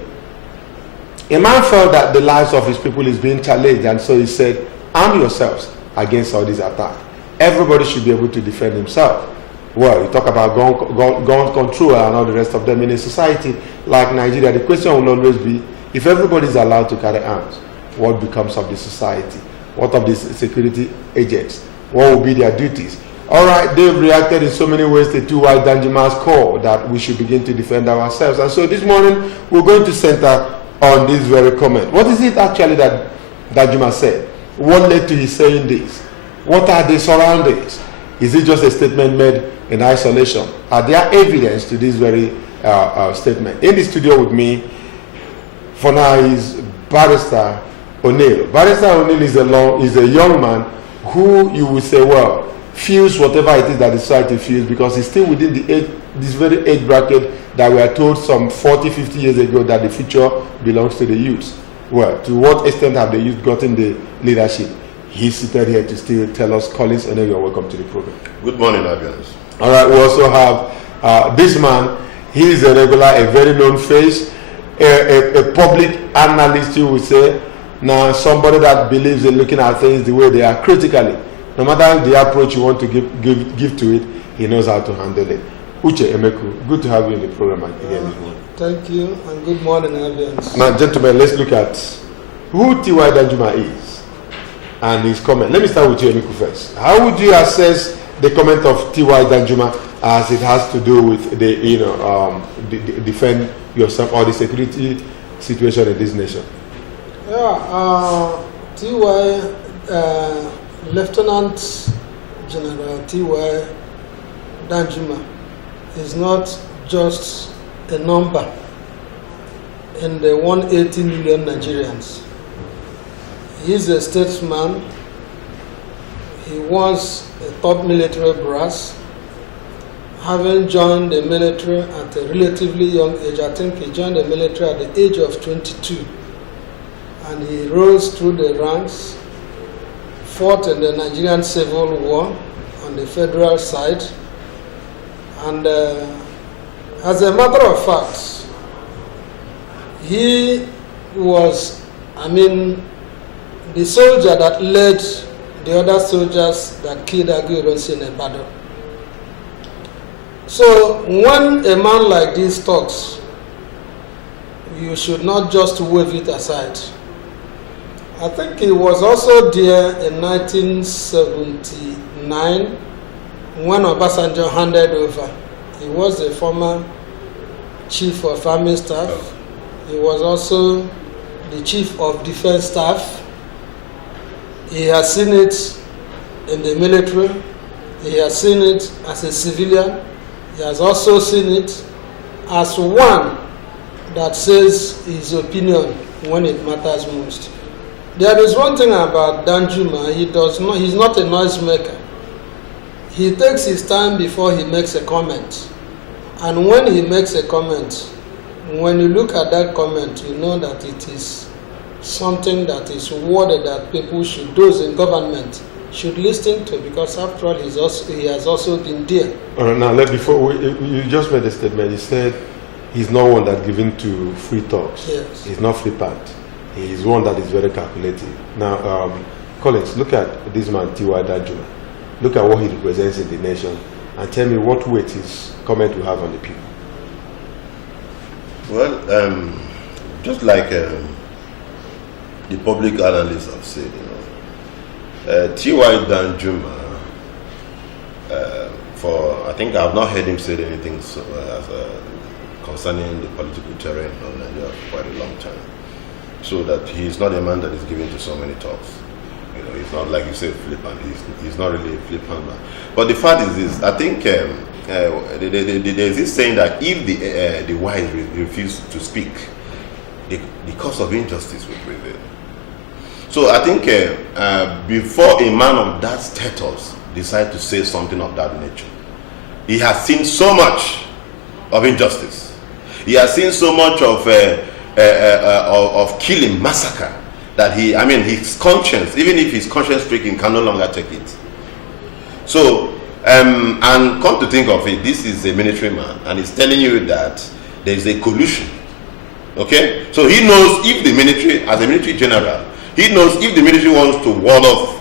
A man felt that the lives of his people is being challenged, and so he said, arm yourselves against all these attacks. Everybody should be able to defend himself. Well, you talk about gun control and all the rest of them in a society like Nigeria. The question will always be, if everybody is allowed to carry arms, what becomes of the society? What of the security agents? What will be their duties? All right, they've reacted in so many ways to T.Y. Danjuma's call that we should begin to defend ourselves. And so this morning, we're going to center on this very comment. What is it actually that Danjuma said? What led to his saying this? What are the surroundings? Is it just a statement made in isolation? Are there evidence to this very statement? In the studio with me for now is Barrister O'Neill. Barrister O'Neill is a young man who you will say, well, feels whatever it is that the society feels, because he's still within this very age bracket that we are told some 40, 50 years ago that the future belongs to the youth. Well, to what extent have the youth gotten the leadership? He's seated here to still tell us. Collins O'Neill, you're welcome to the program. Good morning, Abians. All right, we also have this man. He is a regular, a very known face, a public analyst, you would say. Now, somebody that believes in looking at things the way they are critically. No matter the approach you want to give to it, he knows how to handle it. Uche Emeku, good to have you in the program again this morning. Thank you, and good morning, Abians. Now, gentlemen, let's look at who T.Y. Danjuma is and his comment. Let me start with you, Emeku, first. How would you assess the comment of T.Y. Danjuma as it has to do with the defend yourself or the security situation in this nation? Yeah, T.Y. Lieutenant General T.Y. Danjuma is not just a number in the 180 million Nigerians. He is a statesman. He was a top military brass, having joined the military at a relatively young age. I think he joined the military at the age of 22. And he rose through the ranks, fought in the Nigerian Civil War on the federal side. And as a matter of fact, he was, the soldier that led the other soldiers that killed Aguiyi in a battle. So when a man like this talks, you should not just wave it aside. I think he was also there in 1979 when Obasanjo handed over. He was the former chief of army staff. He was also the chief of defense staff. He has seen it in the military. He has seen it as a civilian. He has also seen it as one that says his opinion when it matters most. There is one thing about Danjuma, he's not a noisemaker. He takes his time before he makes a comment. And when he makes a comment, when you look at that comment, you know that it is something that is worded that people should, those in government, should listen to, because after all, he has also been there. All right, now, before you just made a statement, you said he's not one that given to free talks. Yes. He's not flippant. He's one that is very calculative. Now, Collins, look at this man, T.Y. Danjuma. Look at what he represents in the nation, and tell me what weight his comment will have on the people. Well, just like the public analysts have said, T.Y. Danjuma, I think I have not heard him say anything concerning the political terrain of Nigeria for quite a long time. So that he is not a man that is given to so many talks. He's not, like you said, flippant. He's not really a flippant man. But the fact is this: I think there's this saying that if the wise refuse to speak, the cause of injustice will prevail. So I think before a man of that status decides to say something of that nature, he has seen so much of injustice. He has seen so much of killing, massacre, that his conscience, even if his conscience stricken, can no longer take it. So, and come to think of it, this is a military man, and he's telling you that there is a collusion. Okay? So he knows if the military, as a military general, he knows if the military wants to ward off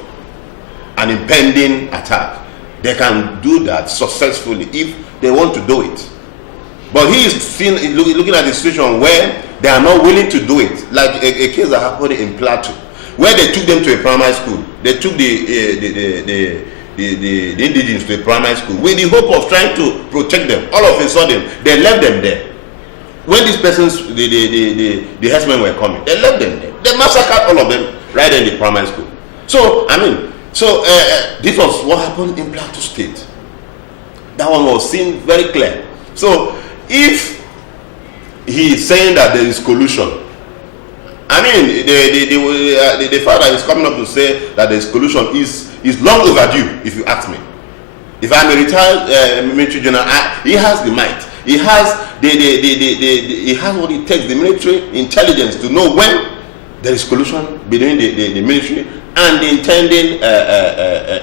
an impending attack, they can do that successfully if they want to do it. But he is looking at the situation where they are not willing to do it, like a case that happened in Plateau, where they took them to a primary school. They took the indigenous to a primary school with the hope of trying to protect them. All of a sudden, they left them there. When these persons, the herdsmen were coming, they left them there. They massacred all of them right in the primary school. So, this was what happened in Plateau State. That one was seen very clear. So, if he is saying that there is collusion, the fact that he's coming up to say that there is collusion is long overdue, if you ask me. If I'm a retired military general, he has the might. He has he has what it takes, the military intelligence, to know when there is collusion between the military and the intending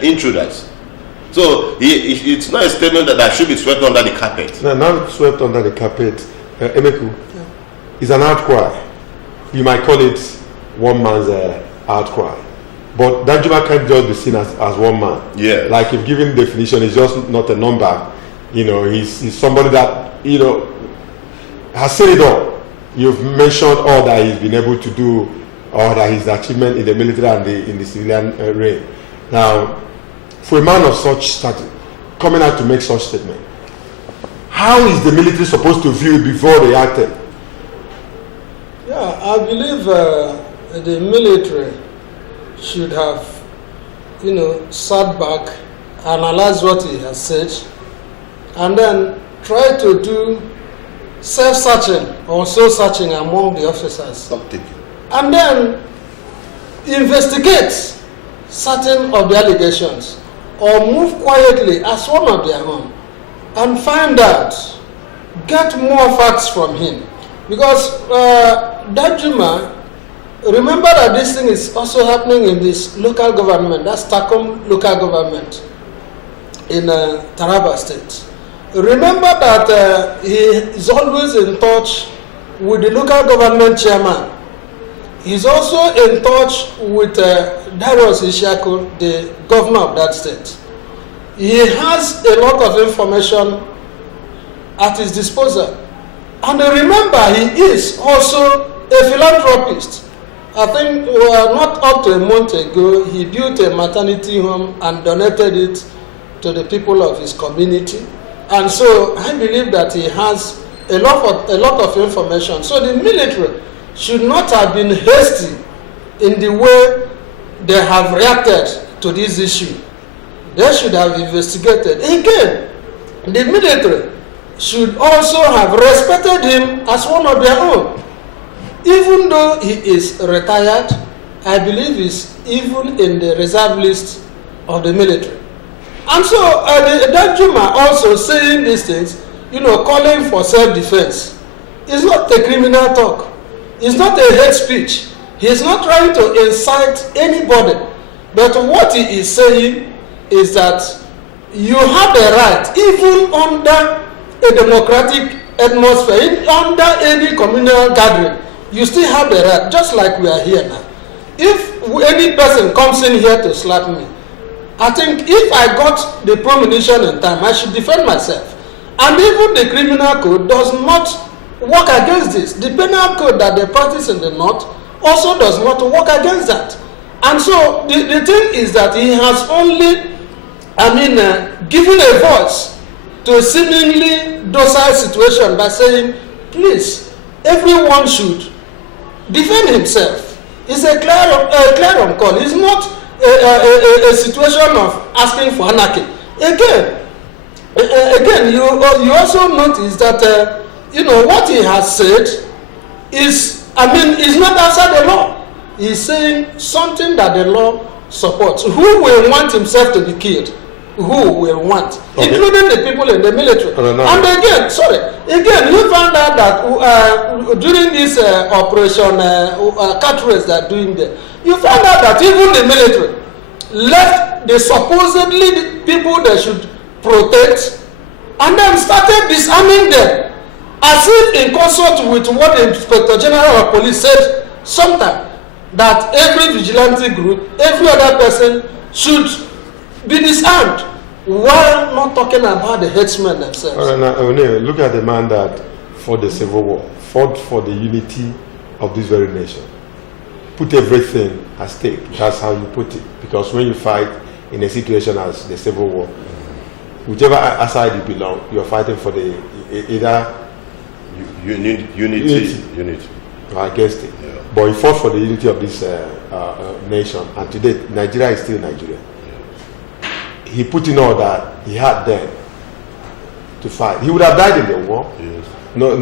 intruders. So it's not a statement that should be swept under the carpet. No, not swept under the carpet. Emeku, it's an outcry. You might call it one man's outcry. But Danjuma can't just be seen as one man. Yeah. Like, if given definition, it's just not a number. He's somebody that, has said it all. You've mentioned all that he's been able to do, or that his achievement in the military and in the civilian reign. Now, for a man of such status, coming out to make such statement, how is the military supposed to view it before they acted? Yeah, I believe the military should have, sat back, analyze what he has said, and then try to do self-searching or soul-searching among the officers. And then investigate certain of the allegations, or move quietly as one of their own, and find out, get more facts from him. Because Danjuma, remember that this thing is also happening in this local government, that's Takum local government in Taraba State. Remember that he is always in touch with the local government chairman. He's also in touch with Darius Ishaku, the governor of that state. He has a lot of information at his disposal. And remember, he is also a philanthropist. I think not up to a month ago, he built a maternity home and donated it to the people of his community. And so I believe that he has a lot of information. So the military should not have been hasty in the way they have reacted to this issue. They should have investigated. Again, the military should also have respected him as one of their own. Even though he is retired, I believe he's even in the reserve list of the military. And so Danjuma also saying these things, calling for self-defense, is not a criminal talk. It's not a hate speech. He's not trying to incite anybody. But what he is saying is that you have the right, even under a democratic atmosphere, under any communal gathering, you still have the right, just like we are here now. If any person comes in here to slap me, I think if I got the premonition in time, I should defend myself. And even the criminal code does not work against this. The penal code that they practice in the north also does not work against that. And so the thing is that he has only, given a voice to a seemingly docile situation by saying, please, everyone should defend himself. It's a clear call. It's not a situation of asking for anarchy. Again, you also notice that what he has said is not outside the law. He's saying something that the law supports. Who will want himself to be killed? Who will want? Okay. Including the people in the military. And again, you found out that during this operation cat race they're doing there, you found out that even the military left the supposedly people they should protect and then started disarming them, as if in concert with what the Inspector General of Police said sometime, that every vigilante group, every other person should be disarmed, while not talking about the headsmen themselves. Look at the man that fought the Civil War, fought for the unity of this very nation, put everything at stake. That's how you put it. Because when you fight in a situation as the Civil War, whichever side you belong, you are fighting for the either unity or against it. Yeah. But he fought for the unity of this nation, and today Nigeria is still Nigeria. He put in all that he had then to fight. He would have died in the war. Yes. No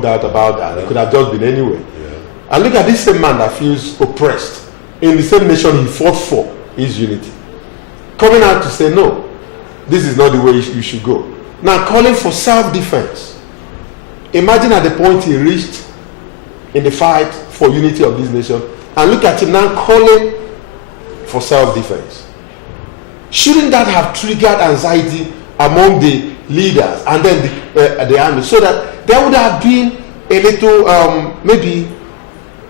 doubt about that. Yeah. It could have just been anywhere. Yeah. And look at this same man that feels oppressed in the same nation he fought for his unity, coming out to say, no, this is not the way you should go. Now calling for self-defense. Imagine at the point he reached in the fight for unity of this nation, and look at him now calling for self-defense. Shouldn't that have triggered anxiety among the leaders and then the army, so that there would have been a little maybe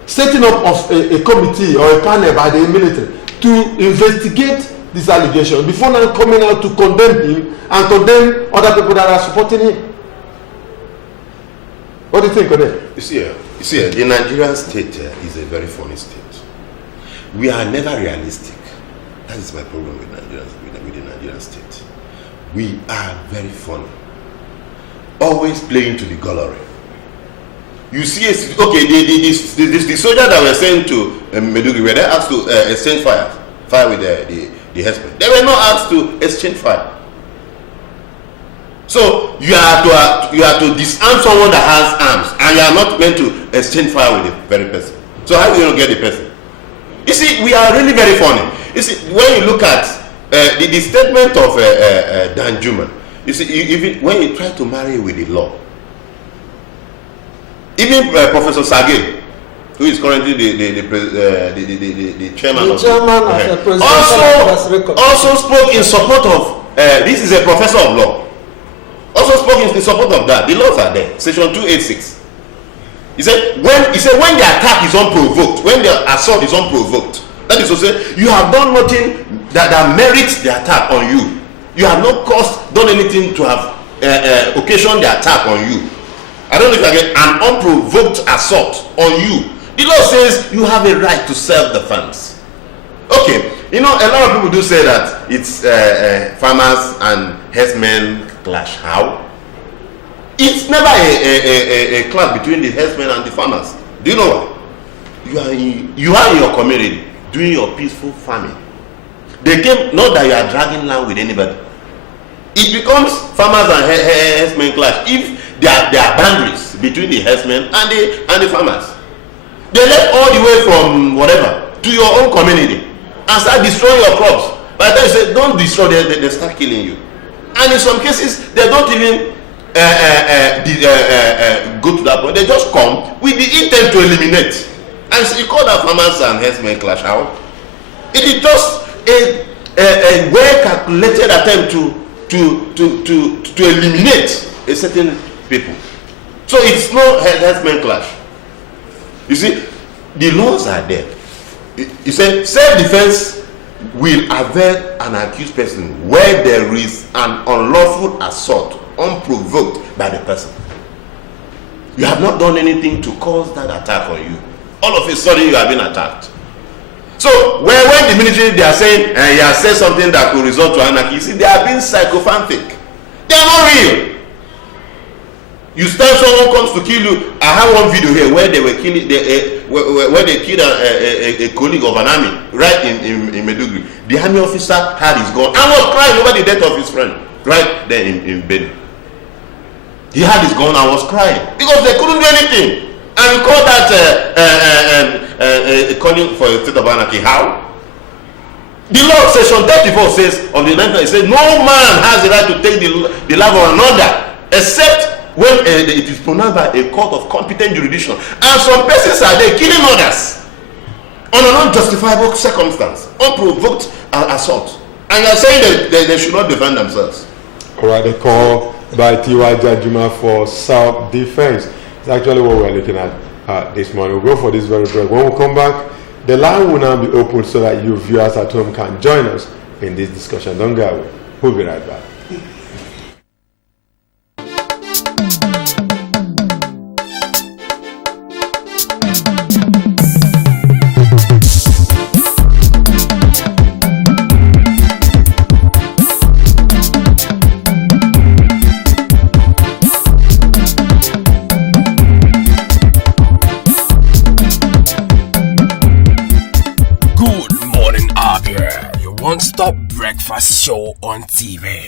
setting up of a committee or a panel by the military to investigate this allegation before now coming out to condemn him and condemn other people that are supporting him? What do you think of that? You see, the Nigerian state is a very funny state. We are never realistic. That is my problem with the Nigerian state. We are very funny. Always playing to the gallery. You see, the soldiers that were sent to Meduguri, were they asked to exchange fire with the husband? They were not asked to exchange fire. So you are to disarm someone that has arms, and you are not meant to exchange fire with the very person. So how do you get the person? You see, we are really very funny. You see, when you look at the statement of Dan Juma, you see, even when you try to marry with the law, even Professor Sage, who is currently the chairman of the also spoke in support of this is a professor of law. Also spoke in support of that. The laws are there. Section 286. He said when the attack is unprovoked, when the assault is unprovoked, that is to say you have done nothing that merits the attack on you. You have not done anything to have occasioned the attack on you. I don't know if I get an unprovoked assault on you. The law says you have a right to self-defense. Okay, a lot of people do say that it's farmers and herdsmen clash. How? It's never a clash between the herdsmen and the farmers. Do you know what? You are in your community doing your peaceful farming. They came, not that you are dragging land with anybody. It becomes farmers and herdsmen clash if there are boundaries between the herdsmen and the farmers. They left all the way from whatever to your own community and start destroying your crops. By the time you say don't destroy, they start killing you. And in some cases, they don't even go to that point. They just come with the intent to eliminate. And so you call that farmers and herdsmen clash out. It is just a well calculated attempt to eliminate a certain people. So it's no herdsmen clash. You see, the laws are there. You say self-defense will avail an accused person where there is an unlawful assault unprovoked by the person. You have not done anything to cause that attack on you. All of a sudden you have been attacked. So when the military, they are saying he has said something that could result to anarchy, you see, they are being psychophantic. They are not real. You stand, someone comes to kill you. I have one video here where they were killing, where they killed a colleague of an army right in Meduguri. The army officer had his gun and was crying over the death of his friend right there in Benin. He had his gun and was crying because they couldn't do anything. And you call that calling for a state of anarchy? How? The law, section 34 says, on the 9th, it says, no man has the right to take the life of another except when it is pronounced by a court of competent jurisdiction. And some persons are there killing others on an unjustifiable circumstance, unprovoked assault. And you are saying that they should not defend themselves. All right, the call by T.Y. Jajuma for self-defense. It's actually what we're looking at this morning. We'll go for this very break. When we come back, the line will now be open so that you viewers at home can join us in this discussion. Don't go away. We'll be right back. One-stop breakfast show on TV.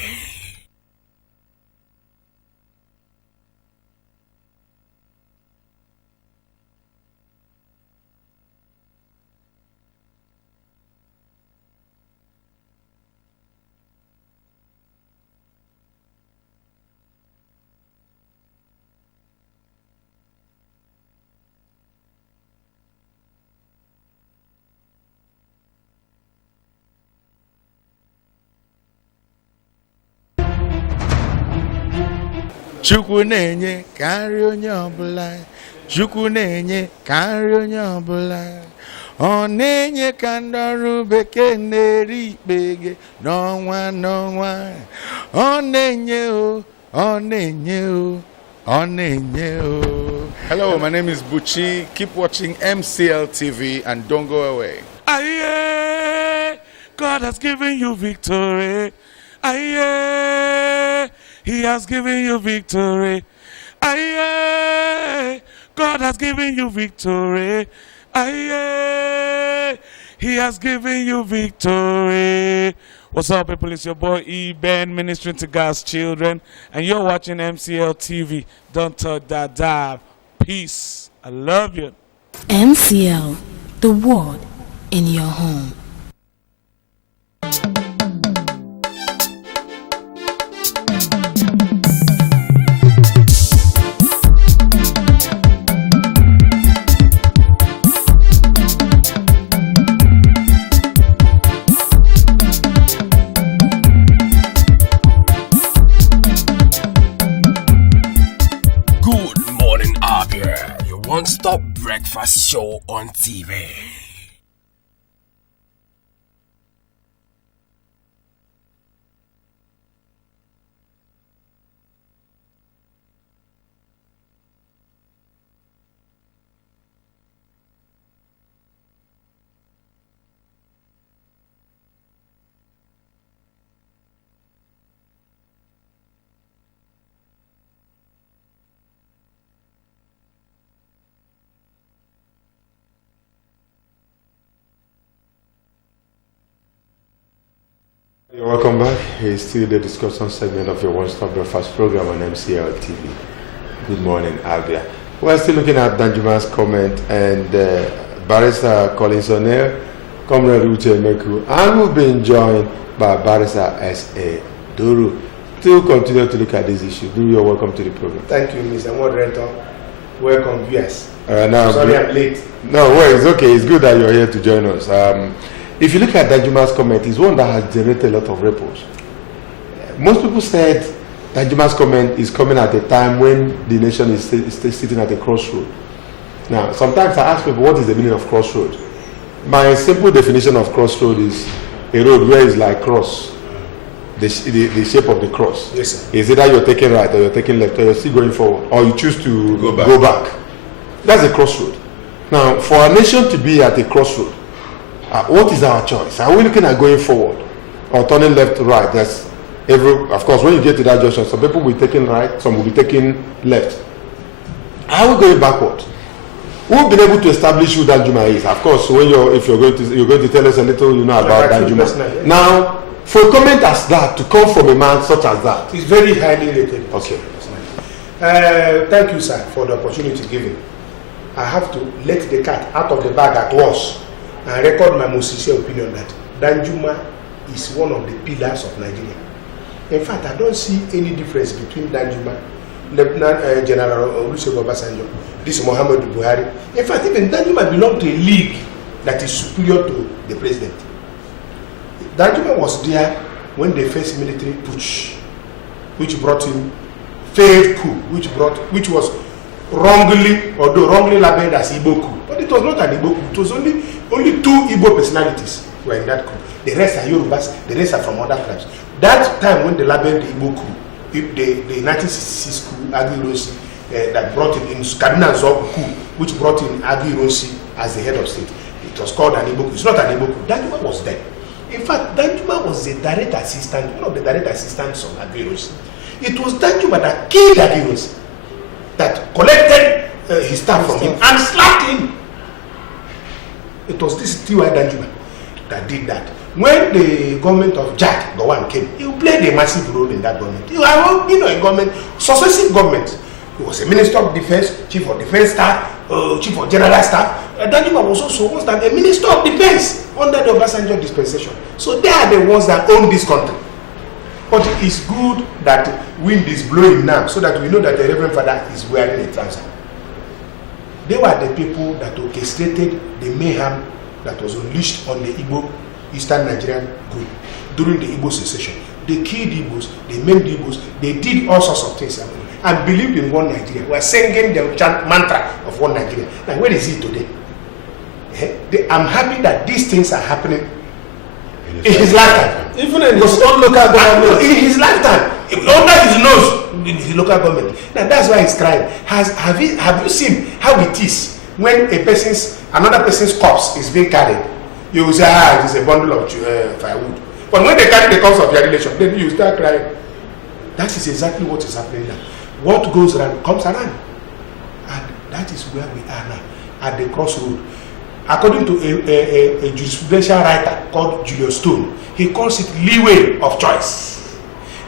Chukwu na-enye ka nri onye ọbụla. Chukwu na-enye ka nri onye ọbụla. Ọ na-enye ka ndị ọrụ bekee na-eri ikpege n'ọnwa n'ọnwa. Ọ na-enye o, ọ na-enye o, ọ na-enye o. Hello, my name is Buchi. Keep watching MCL TV and don't go away. Aye, God has given you victory. Aye, He has given you victory. Aye, God has given you victory. Aye, He has given you victory. What's up, people? It's your boy E-Ben, ministering to God's children, and you're watching MCL TV. Don't touch that dive. Peace. I love you. MCL, the word in your home. One-stop breakfast show on TV. Welcome back. It's still the discussion segment of your one-stop breakfast program on MCL TV. Good morning, Abia. We're still looking at Danjuma's comment and Barrister Collins O'Neill, Comrade Uche Meku, and we've been joined by Barrister S.A. Duru to continue to look at this issue. Duru, you're welcome to the program. Thank you, Mr. Moderator. Welcome, viewers. Now, sorry I'm late. No, well, it's okay. It's good that you're here to join us. If you look at Danjuma's comment, it's one that has generated a lot of ripples. Most people said Danjuma's comment is coming at a time when the nation is still sitting at a crossroad. Now, sometimes I ask people, what is the meaning of crossroad? My simple definition of crossroad is a road where it's like cross, the shape of the cross. Yes, sir. Is either you're taking right or you're taking left, or you're still going forward, or you choose to go back. That's a crossroad. Now, for a nation to be at a crossroad, what is our choice? Are we looking at going forward or turning left, right? Of course, when you get to that junction, some people will be taking right, some will be taking left. Are we going backward? We've been able to establish who Danjuma is. Of course, if you're going to tell us a little, about Danjuma. Now, for a comment as that to come from a man such as that, it's very highly rated. Okay. Thank you, sir, for the opportunity given. I have to let the cat out of the bag at once and record my most sincere opinion that Danjuma is one of the pillars of Nigeria. In fact, I don't see any difference between Danjuma, Lieutenant General Olusegun Obasanjo, this Muhammadu Buhari. In fact, even Danjuma belongs to a league that is superior to the president. Danjuma was there when the first military putsch, which brought in failed coup, which was wrongly labeled as Igbo coup. But it was not an Igbo coup. It was only 2 Igbo personalities were in that coup. The rest are Yorubas, the rest are from other tribes. That time when they labeled the Igbo coup, the 1966 coup, Aguiyi-Ironsi, that brought in Kaduna Zogu coup, which brought in Aguiyi-Ironsi as the head of state. It was called an Igbo coup. It's not an Igbo coup. Danjuma was there. In fact, Danjuma was the direct assistant, one of the direct assistants of Aguiyi-Ironsi. It was Danjuma that killed Aguiyi-Ironsi, that collected his staff from him and slapped him. It was this T.Y. Danjuma that did that. When the government of Jack Gowon came, he played a massive role in that government. A government, successive government. He was a minister of defense, chief of defense staff, chief of general staff. Danjuma was also once a minister of defense under the Obasanjo dispensation. So they are the ones that own this country. But it's good that wind is blowing now, so that we know that the Reverend Father is wearing a trouser. They were the people that orchestrated the mayhem that was unleashed on the Igbo Eastern Nigerian group during the Igbo secession. They killed Igbos, they maimed Igbos, they did all sorts of things and believed in one Nigeria. We are singing the mantra of one Nigeria. Now, where is it today? I'm happy that these things are happening in his lifetime. Even in his own local government. In his lifetime. Under his nose, in his local government. Now, that's why he's crying. Have you seen how it is when another person's corpse is being carried? You will say, it is a bundle of firewood. But when they carry the corpse of your relation, then you start crying. That is exactly what is happening now. What goes around comes around. And that is where we are now, at the crossroad. According to a jurisprudential writer called Julius Stone, he calls it leeway of choice.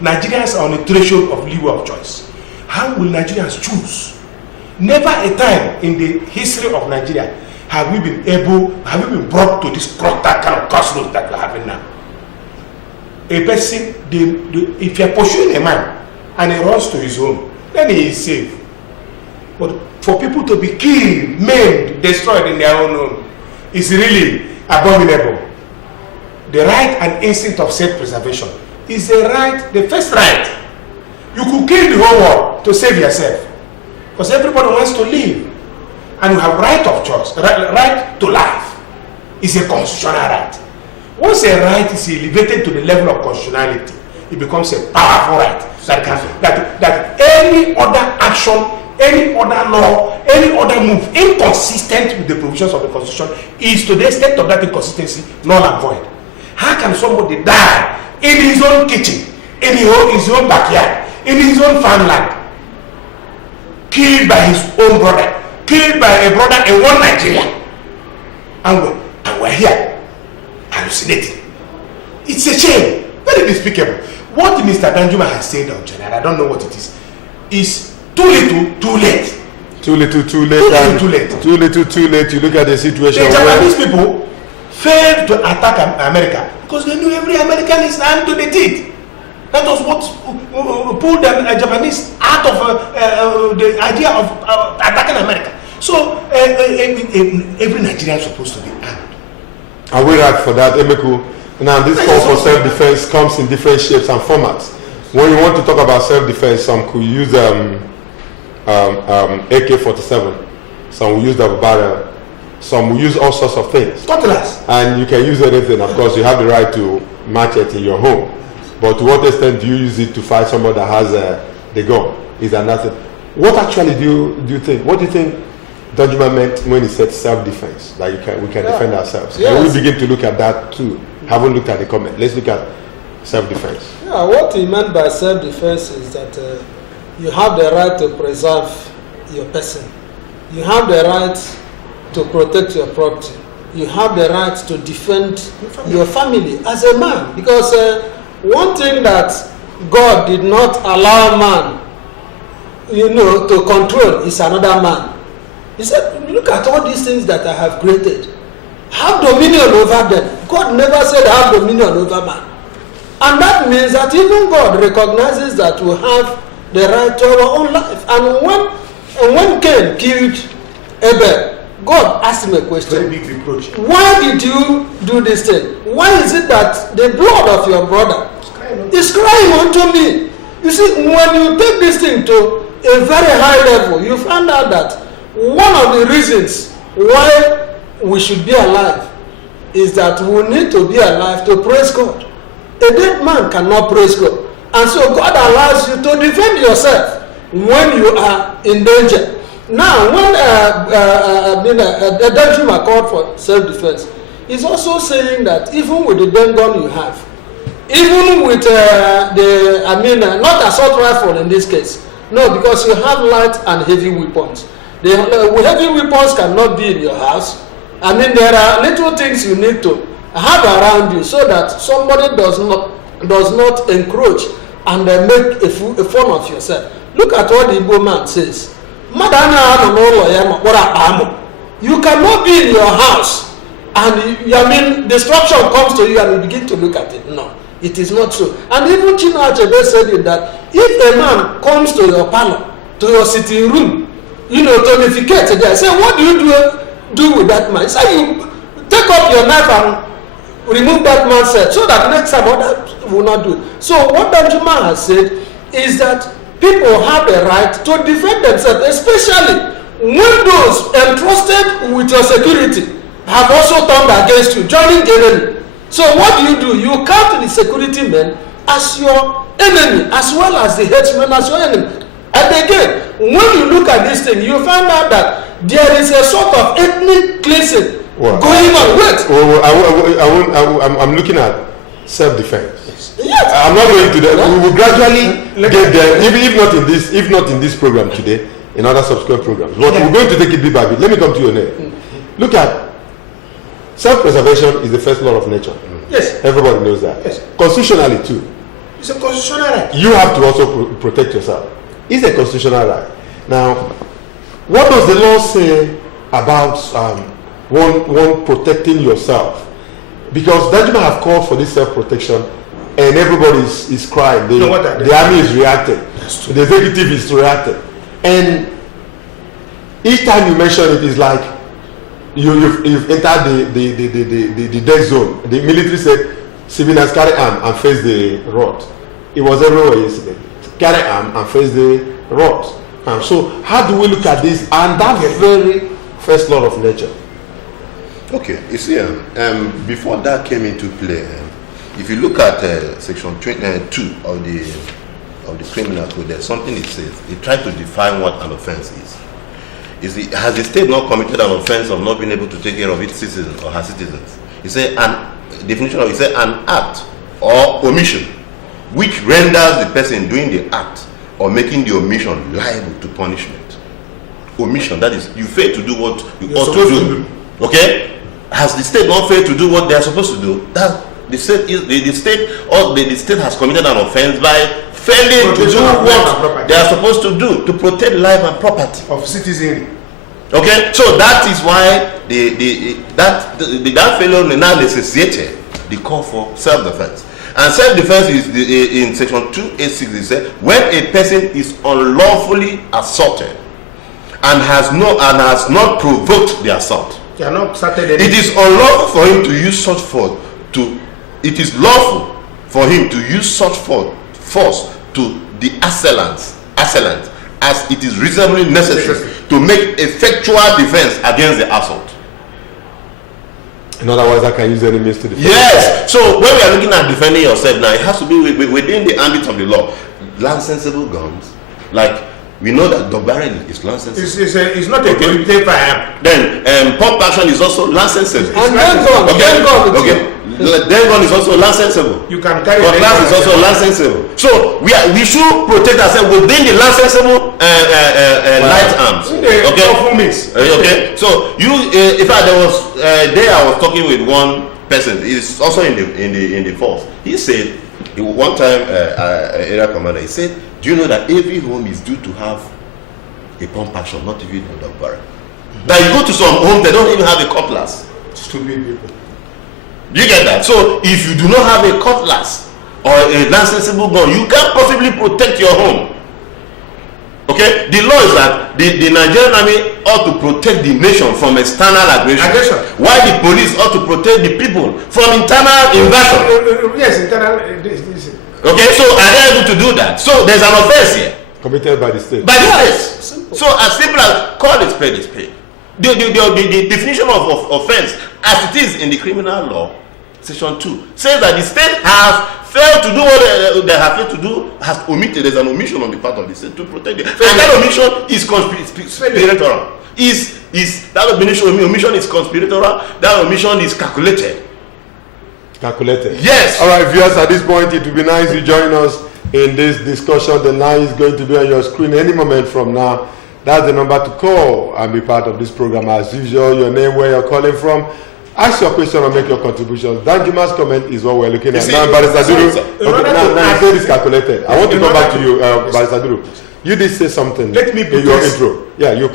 Nigerians are on a threshold of leeway of choice. How will Nigerians choose? Never a time in the history of Nigeria have we been brought to this kind of crossroads that we're having now. A person, if you're pursuing a man and he runs to his home, then he is safe. But for people to be killed, maimed, destroyed in their own home is really abominable. The right and instinct of self-preservation is the first right. You could kill the whole world to save yourself, because everybody wants to live, and you have right of choice. Right to life is a constitutional right. Once a right is elevated to the level of constitutionality, it becomes a powerful right that any other action, any other law, any other move inconsistent with the provisions of the Constitution is, to the extent of that inconsistency, null and void. How can somebody die in his own kitchen, in his own backyard, in his own farmland, killed by his own brother, killed by a brother in one Nigeria, and we're here hallucinating? It's a shame, very despicable. What Mr. Danjuma has said on General, I don't know what it is too little, too late. Too little, too late. Too late. Too little, too late. You look at the situation. The Japanese people failed to attack America because they knew every American is armed to the teeth. That was what pulled the Japanese out of the idea of attacking America. So every Nigerian is supposed to be armed. And we're right for that, Emeko. Now, this call for self-defense comes in different shapes and formats. When you want to talk about self-defense, some could use AK-47, some will use the barrel, some will use all sorts of things. Cutlass. And you can use anything. Of course, you have the right to match it in your home. But to what extent do you use it to fight somebody that has the gun? Is another thing. What actually do you think? What do you think Danjuma meant when he said self-defense? Like we can defend ourselves. Yes. And we begin to look at that too. Haven't looked at the comment. Let's look at self-defense. Yeah, what he meant by self-defense is that you have the right to preserve your person. You have the right to protect your property. You have the right to defend your family as a man. Because one thing that God did not allow man, to control is another man. He said, look at all these things that I have created. Have dominion over them. God never said have dominion over man. And that means that even God recognizes that we have the right to our own life. And when Cain killed Abel, God asked him a question. Very big reproach. Why did you do this thing? Why is it that the blood of your brother is crying unto me? You see, when you take this thing to a very high level, you find out that one of the reasons why we should be alive is that we need to be alive to praise God. A dead man cannot praise God. And so God allows you to defend yourself when you are in danger. Now, when Danjuma called for self-defense, he's also saying that even with the gun you have, even with not assault rifle in this case, no, because you have light and heavy weapons. The heavy weapons cannot be in your house. There are little things you need to have around you so that somebody does not encroach and make a fun of yourself. Look at what the Igbo man says. You cannot be in your house and destruction comes to you and you begin to look at it. No, it is not so. And even Chino Achebe said it that if a man comes to your parlor, to your sitting room, to defecate there, say, what do you do with that man? Say, you take up your knife and remove that man's head so that next time others will not do it. So what Danjuma has said is that people have the right to defend themselves, especially when those entrusted with your security have also turned against you, joining the enemy. So what do? You count the security men as your enemy, as well as the headsmen as your enemy. And again, when you look at this thing, you find out that there is a sort of ethnic cleansing going on. I'm looking at self-defense. Yes. I'm not going to that. We will gradually get there, if not in this program today, in other subsequent programs. But we're going to take it bit by bit. Let me come to your name. Look at self-preservation is the first law of nature. Yes. Everybody knows that. Yes. Constitutionally too. It's a constitutional right. You have to also protect yourself. It's a constitutional right. Now, what does the law say about one protecting yourself? Because Danjuma have called for this self-protection, and everybody is crying. The army is reacting. The executive is reacting. And each time you mention it, is like you've entered the dead zone. The military said civilians carry arm and face the rod. It was everywhere yesterday. Carry arm and face the rod. So how do we look at this and that very first law of nature? Okay, you see, before that came into play, if you look at section 2 of the criminal code, there's something it says. It tries to define what an offense is. Has the state not committed an offense of not being able to take care of its citizens or her citizens? It says definition of it says an act or omission which renders the person doing the act or making the omission liable to punishment. Omission, that is, you fail to do what you ought to do. Okay? Has the state not failed to do what they are supposed to do? That the state has committed an offense by failing to do what they are supposed to do to protect life and property of citizenry. Okay, so that is why that failure now necessitated the call for self-defense. And self-defense is in section 286. It says when a person is unlawfully assaulted and has not provoked the assault. It is unlawful for him to use such force It is lawful for him to use such force to the assailant as it is reasonably necessary to make effectual defense against the assault. In other words, I can use any means to defend. Yes. So when we are looking at defending yourself now, it has to be within the ambit of the law. Licensable guns, like we know that dog barrel is licensable. It's not a prohibited firearm. Then pump action is also licensable. And then gun. Okay. Then gun is also licensable. You can carry. Cutlass is also licensable. So we should protect ourselves within the licensable light arms. Okay. So in fact, there was day I was talking with one person. He's also in the force. He said one time, area commander. He said, "Do you know that every home is due to have a pump action, not even a dog barrel? That you go to some homes, they don't even have a cutlass. Stupid people. Do you get that? So if you do not have a cutlass or a licensable gun, you can't possibly protect your home. Okay? The law is that the Nigerian army ought to protect the nation from external aggression. While the police ought to protect the people from internal invasion. Yes, internal. Okay, so are they able to do that? So there's an offense here. Committed by the state. By the state. So as simple as call it spade is spade. The definition of offense as it is in the criminal law, section 2, says that the state has failed to do what they have failed to do, has omitted. There's an omission on the part of the state to protect it. And that omission is conspiratorial. That omission is conspiratorial. That omission is calculated. Yes. All right, viewers, at this point, it would be nice you join us in this discussion. The line is going to be on your screen any moment from now. That's the number to call and be part of this program. As usual, your name, where you're calling from. Ask your question or make your contributions. Danjuma's comment is what we're looking at. Now, Barrister Duru, now say this calculated. I want to come back to you, Barrister Duru. You did say something in your intro. Yeah, you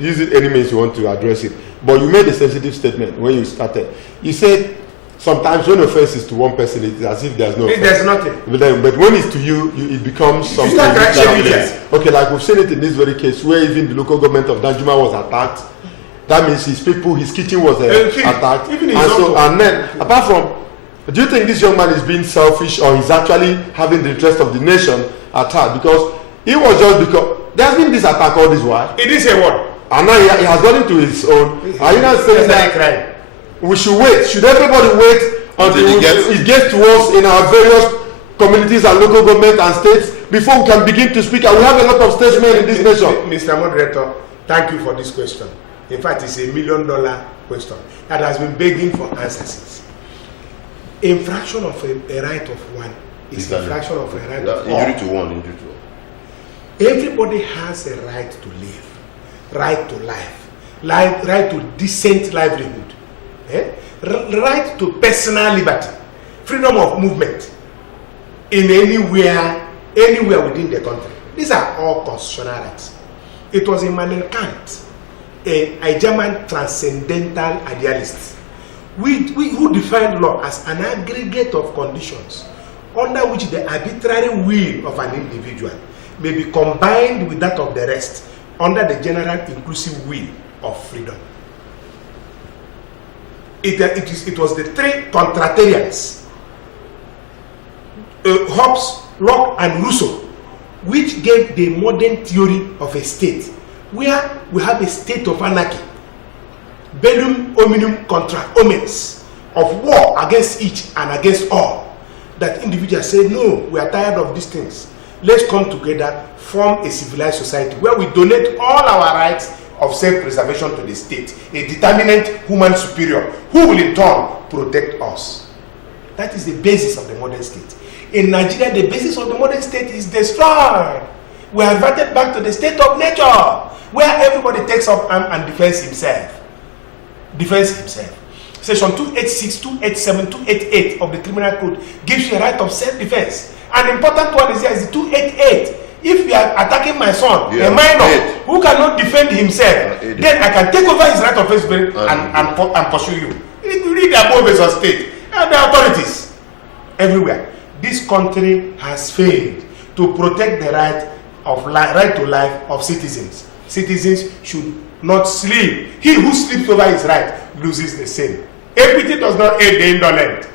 use it any means you want to address it. But you made a sensitive statement when you started. You said sometimes when offense is to one person, it's as if there's no offense. There's nothing. But when it's to you, it becomes something. Okay, like we've seen it in this very case where even the local government of Danjuma was attacked. That means his kitchen was attacked. And then, apart from, do you think this young man is being selfish or he's actually having the interest of the nation at heart? Because it was just because there's been this attack all this while. It is a what? And now he has gone into his own. Are you not saying that we should wait? Should everybody wait until it gets to us in our various communities and local government and states before we can begin to speak? And we have a lot of statesmen in this nation. Mr. Moderator, thank you for this question. In fact, it's $1 million question that has been begging for answers. Infraction of a right of one is infraction of a right of all. Injury to one. Everybody has a right to live, right to life, right to decent livelihood, right to personal liberty, freedom of movement in anywhere within the country. These are all constitutional rights. It was Immanuel Kant, a German transcendental idealist, who defined law as an aggregate of conditions under which the arbitrary will of an individual may be combined with that of the rest under the general inclusive will of freedom. It was the three contratarians, Hobbes, Locke, and Rousseau, which gave the modern theory of a state, where we have a state of anarchy, bellum omnium contra omnes, of war against each and against all. That individuals say, no, we are tired of these things. Let's come together, form a civilized society where we donate all our rights of self-preservation to the state, a determinate human superior who will in turn protect us. That is the basis of the modern state. In Nigeria, the basis of the modern state is destroyed. We are invited back to the state of nature, where everybody takes up arms and defends himself. Section 286, 287, 288 of the Criminal Code gives you a right of self-defense. An important one is here is the 288. If you are attacking my son, a minor who cannot defend himself, then I can take over his right of self-defense and pursue you. Read the above as a state and the authorities everywhere. This country has failed to protect the right to life of citizens. Citizens should not sleep. He who sleeps over his right loses the same. Equity does not aid the indolent.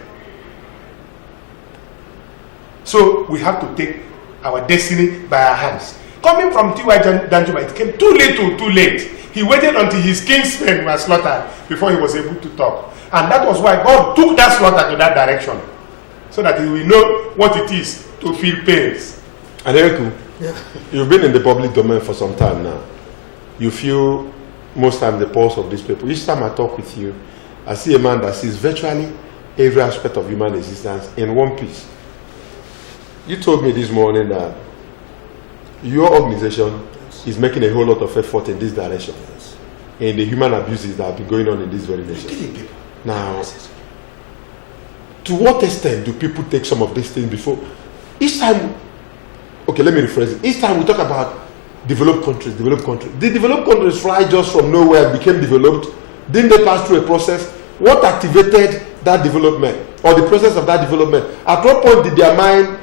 So we have to take our destiny by our hands. Coming from T.Y. Danjuma, it came too late. He waited until his kinsmen were slaughtered before he was able to talk. And that was why God took that slaughter to that direction, so that he will know what it is to feel pains. And Eric, you've been in the public domain for some time now. You feel most times the pulse of these people. Each time I talk with you, I see a man that sees virtually every aspect of human existence in one piece. You told me this morning that your organization is making a whole lot of effort in this direction, in the human abuses that have been going on in this very nation. Now, to what extent do people take some of these things before? Each time, okay, let me rephrase it. Each time we talk about developed countries. The developed countries fly just from nowhere and became developed. Didn't they pass through a process? What activated that development or the process of that development? At what point did their mind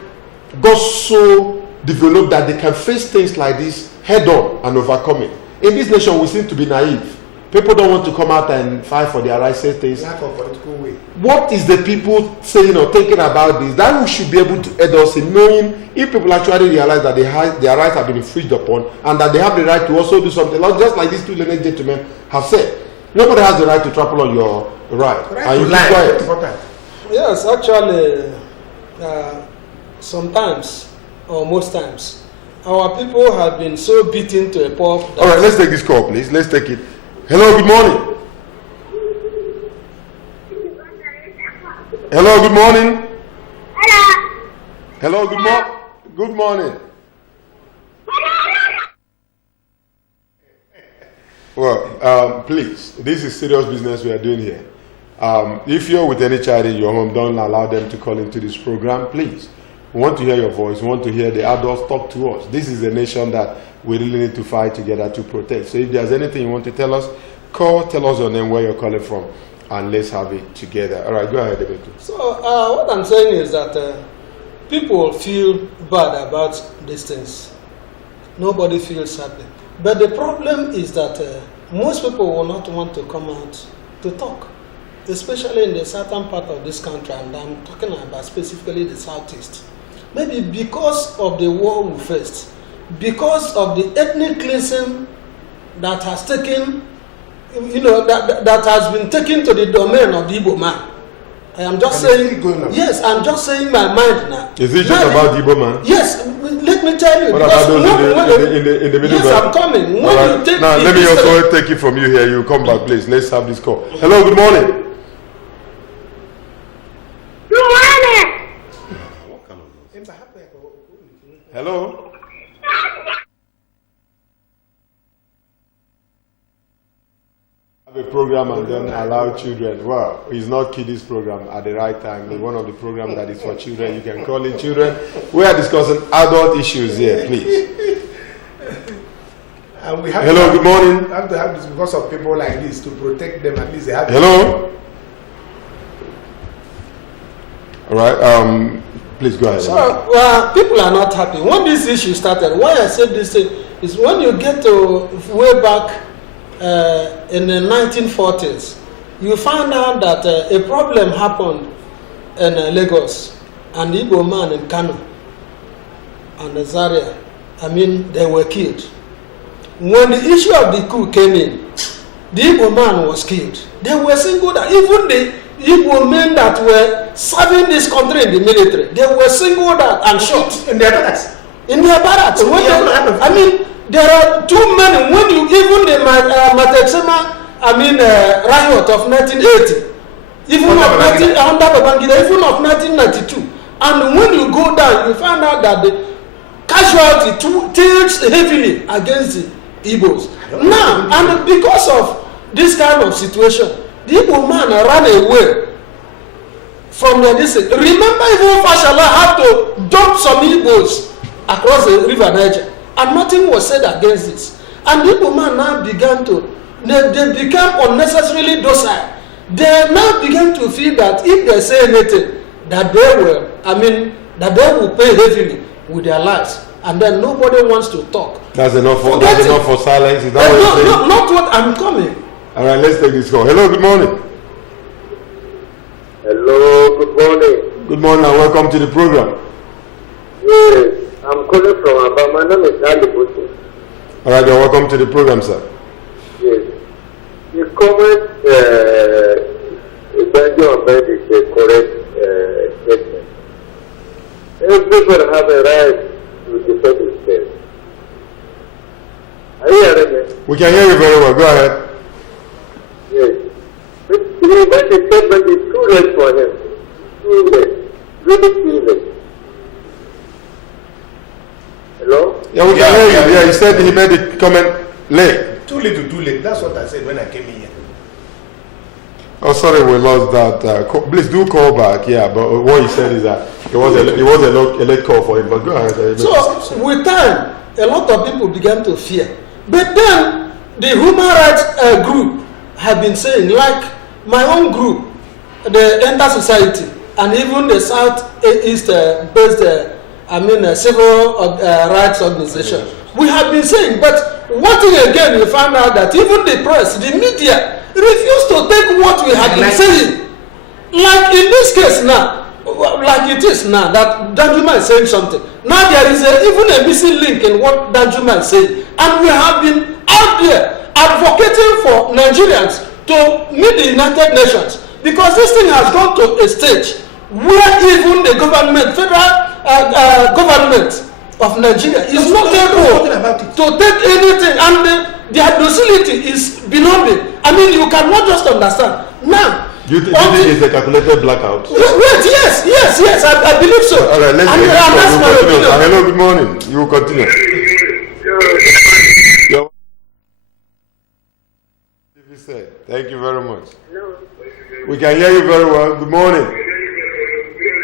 got so developed that they can face things like this head on and overcome it? In this nation, we seem to be naive. People don't want to come out and fight for their rights, say things. Lack of political will. What is the people saying or thinking about this? That we should be able to aid us in knowing if people actually realize that their rights have been infringed upon and that they have the right to also do something, just like these two learned gentlemen have said. Nobody has the right to trample on your right. And you keep quiet. Yes, actually, sometimes, or most times, our people have been so beaten to a pulp. All right, let's take this call, please. Let's take it. Hello, good morning. Hello, good morning. Hello, good morning. Good morning. Well, please, this is serious business we are doing here. If you're with any child in your home, don't allow them to call into this program, please. We want to hear your voice. We want to hear the adults talk to us. This is a nation that we really need to fight together to protect. So if there's anything you want to tell us, call, tell us your name, where you're calling from, and let's have it together. All right, go ahead, David. So what I'm saying is that people feel bad about these things. Nobody feels happy. But the problem is that most people will not want to come out to talk, especially in the southern part of this country, and I'm talking about specifically the southeast. Maybe because of the war we faced, because of the ethnic cleansing that has taken, that has been taken to the domain of the Igbo man. I am just saying, yes, I'm just saying my mind now. Is it just about the Igbo man? Yes, let me tell you. What about those in the middle? Yes, I'm coming. When right. you take now, let me also take it from you here. You come back, please. Let's have this call. Hello, good morning. Hello? Have a program and then allow children. Well, it's not kiddies program at the right time. It's one of the programs that is for children. You can call in children. We are discussing adult issues here, please. And we have hello, good morning. We have to have this because of people like this to protect them. At least they have. Hello? All right. Please go ahead. So, people are not happy. When this issue started, why I said this is when you get to way back in the 1940s, you find out that a problem happened in Lagos, and the Igbo man in Kano and Zaria, they were killed. When the issue of the coup came in, the Igbo man was killed. They were singled out. Even the Igbo men that were serving this country in the military, they were singled out and shot. In their barracks? In their barracks. There are too many. When you even the Matetsema, riot of 1980, even of 1992, and when you go down, you find out that the casualty tilts heavily against the Igbos. Now, and because of this kind of situation, the Igbo man ran away from the district. Remember, even Fashala had to dump some Igbos across the river Niger, and nothing was said against this. And the Igbo man now began to, they became unnecessarily docile. They now began to feel that if they say anything, that they will, that they will pay heavily with their lives. And then nobody wants to talk. That's enough for silence. Is that what you're saying? Not what I'm coming. All right, let's take this call. Hello, good morning. Hello, good morning. Good morning and welcome to the program. Yes, I'm calling from Abia. My name is Ali Bushi. All right, you're welcome to the program, sir. Yes. The comment Banjo made is a correct statement. Everybody have a right to defend himself. Are you hearing me? We can hear you very well. Go ahead. Yes. But the statement is too late for him. Too late. Really too late. Hello? Yeah, we can hear you. Yeah, he said he made the comment late. Too little, too late. That's what I said when I came in here. Oh, sorry, we lost that. Please do call back. Yeah, but what he said is that it was a late call for him. But go ahead. So, with time, a lot of people began to fear. But then, the human rights group have been saying, like my own group, the Enter Society, and even the Southeast based, civil rights organization, we have been saying, but one thing again, we found out that even the press, the media, refused to take what we had been saying. Like in this case now, like it is now, that Danjuma is saying something. Now there is even a missing link in what Danjuma is saying. And we have been out there advocating for Nigerians to meet the United Nations. Because this thing has gone to a stage where even the government, federal government of Nigeria is not able to take anything, and their docility is beyond it. I mean, you cannot just understand. Now, you think it's a calculated blackout? Wait, yes, I believe so. All right, let's continue. Hello, good morning. You will continue. Thank you very much. Hello. We can hear you very well. Good morning. Good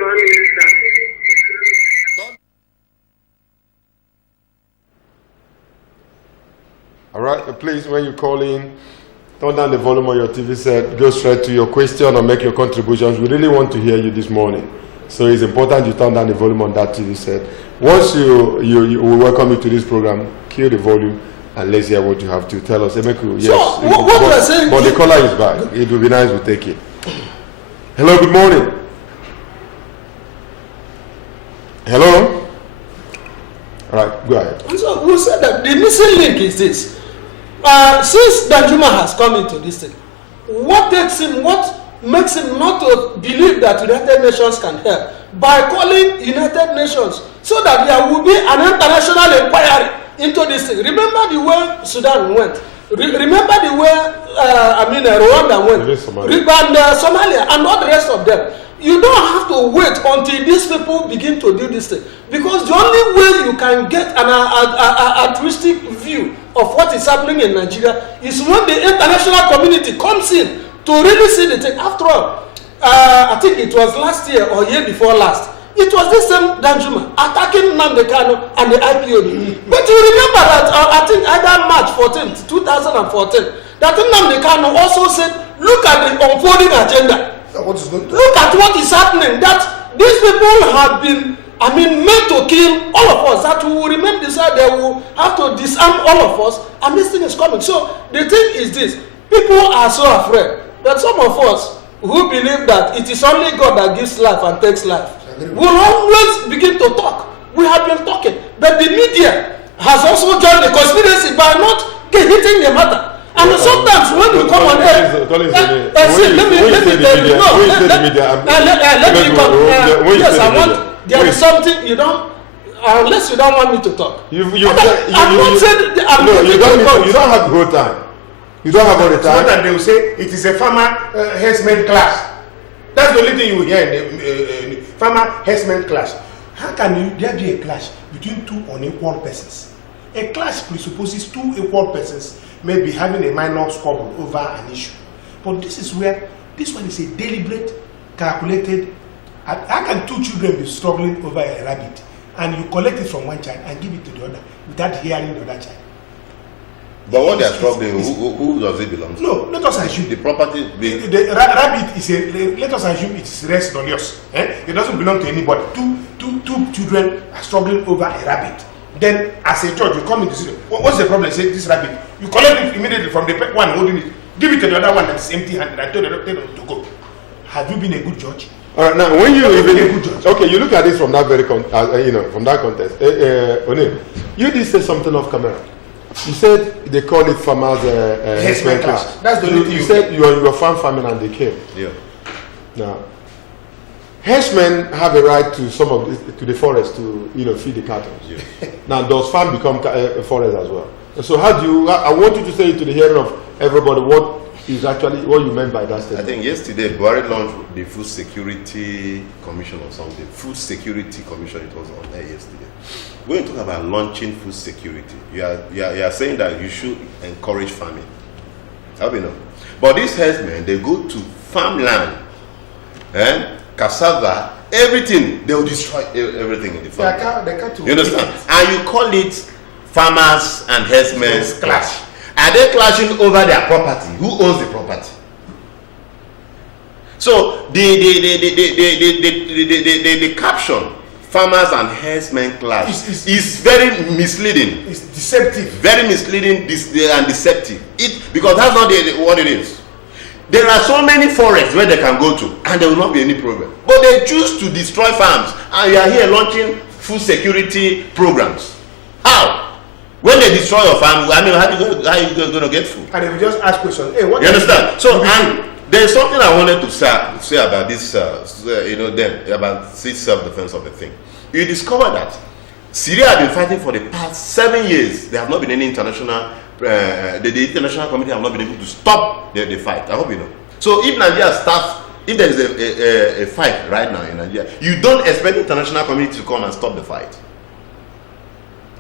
morning, sir. All right, please, when you call in, turn down the volume on your TV set, go straight to your question or make your contributions. We really want to hear you this morning. So it's important you turn down the volume on that TV set. Once we welcome you to this program, kill the volume and let's hear what you have to tell us. Yes, so, what we're saying, but the caller is back. It will be nice to take it. Hello, good morning. Hello? All right, go ahead. And so we said that the missing link is this. Since Danjuma has come into this thing, what makes him not to believe that United Nations can help by calling United Nations so that there will be an international inquiry into this thing. Remember the way Sudan went. Remember the way Rwanda went. Somalia and all the rest of them. You don't have to wait until these people begin to do this thing, because the only way you can get an altruistic view of what is happening in Nigeria is when the international community comes in to really see the thing. After all, I think it was last year or year before last, it was this same Danjuma attacking Nnamdi Kanu and the IPOB. But you remember that I think either March 14th, 2014, that Nnamdi Kanu also said, look at the unfolding agenda. Look at what is happening, that these people have been, made to kill all of us, that we will remain decided, they will have to disarm all of us, and this thing is coming. So the thing is this, people are so afraid that some of us who believe that it is only God that gives life and takes life will always begin to talk. We have been talking, but the media has also joined the conspiracy by not hitting the matter. And sometimes when you come on air, let me come. There is something you don't, unless you don't want me to talk. You don't have the whole time. You don't have all the time. And they will say it is a farmer herdsman clash. That's the only thing you will hear in the farmer herdsman clash. How can there be a clash between two unequal persons? A clash presupposes two equal persons may be having a minor squabble over an issue. But this is where this one is a deliberate, calculated. How can two children be struggling over a rabbit and you collect it from one child and give it to the other without hearing the other child? But when they are struggling, who does it belong to? No, let us assume the property. The rabbit is let us assume it's rest on yours. It doesn't belong to anybody. Two children are struggling over a rabbit. Then, as a judge, you come in to see what's the problem? Say this rabbit. You collect it immediately from the one holding it, give it to the other one that is empty-handed, and tell them to go. Have you been a good judge? All right, now when you you look at this from that very from that context. O'Neill, you did say something off camera. You said they call it farmers herdsmen class. That's the only thing. You said you were farming and they came. Yeah. Now, herdsmen have a right to to the forest to feed the cattle. Yeah. Now, does farm become a forest as well? So how do you? I want you to say to the hearing of everybody what you meant by that statement. I think yesterday Buhari launched the Food Security Commission or something. Food Security Commission, it was on there yesterday. When you talk about launching food security, you are saying that you should encourage farming. How do you know? But these herdsmen, they go to farmland, cassava, everything. They will destroy everything in the farm. You understand? And you call it farmers and herdsmen clash. Are they clashing over their property? Who owns the property? So the caption, farmers and herdsmen clash, is very misleading. It's deceptive. Very misleading and deceptive. Because that's not what it is. There are so many forests where they can go to and there will not be any problem. But they choose to destroy farms and you are here launching food security programs. How? When they destroy your farm, I mean, how are you going to get food? And if you just ask questions, hey, what you understand? So, and there's something I wanted to say about this, about this self-defense of the thing. You discover that Syria have been fighting for the past 7 years. There have not been any international, the international community have not been able to stop the fight. I hope you know. So, if Nigeria starts, if there is a fight right now in Nigeria, you don't expect the international community to come and stop the fight.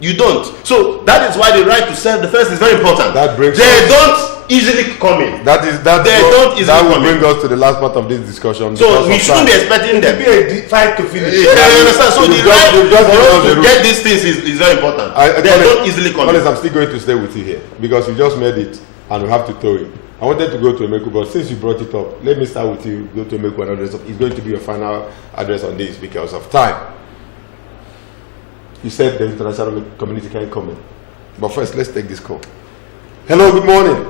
You don't. So that is why the right to self-defense is very important. They don't easily come in. That will bring us to the last part of this discussion. So we shouldn't be expecting them. It will be a fight to finish. You understand? So the right for us to get these things is very important. They don't easily come in. I'm still going to stay with you here because you just made it and we have to tow it. I wanted to go to Emeku, but since you brought it up, let me start with you. Go to Emeku and address. It's going to be your final address on this because of time. You said the international community can't come in. But first, let's take this call. Hello, good morning.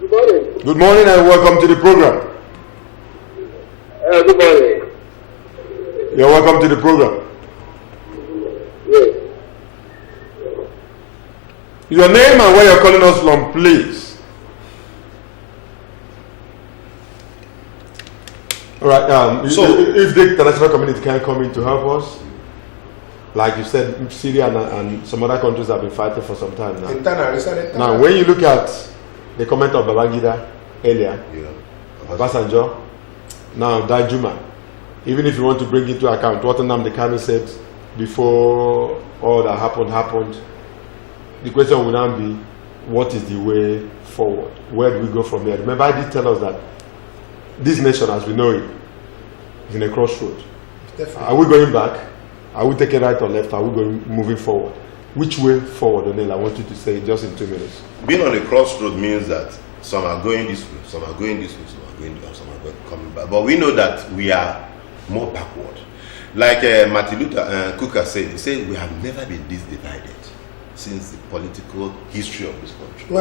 Good morning. Good morning and welcome to the program. Good morning. You're welcome to the program. Yes. Your name and where you're calling us from, please. All right. So, if the international community can come in to help us, like you said, Syria and some other countries have been fighting for some time now. Now, when you look at the comment of Babangida earlier, Obasanjo, now Danjuma, even if you want to bring into account what Nnamdi Kanu said before all that happened, the question will now be, what is the way forward? Where do we go from here? Remember, I did tell us that this nation, as we know it, is in a crossroad. Are we going back? Are we taking right or left? Are we moving forward? Which way forward, O'Neill? I want you to say just in 2 minutes. Being on a crossroad means that some are going this way, some are going this way, some are going down, some are coming back. But we know that we are more backward. Like Martin Luther King said, he said, we have never been this divided since the political history of this country. We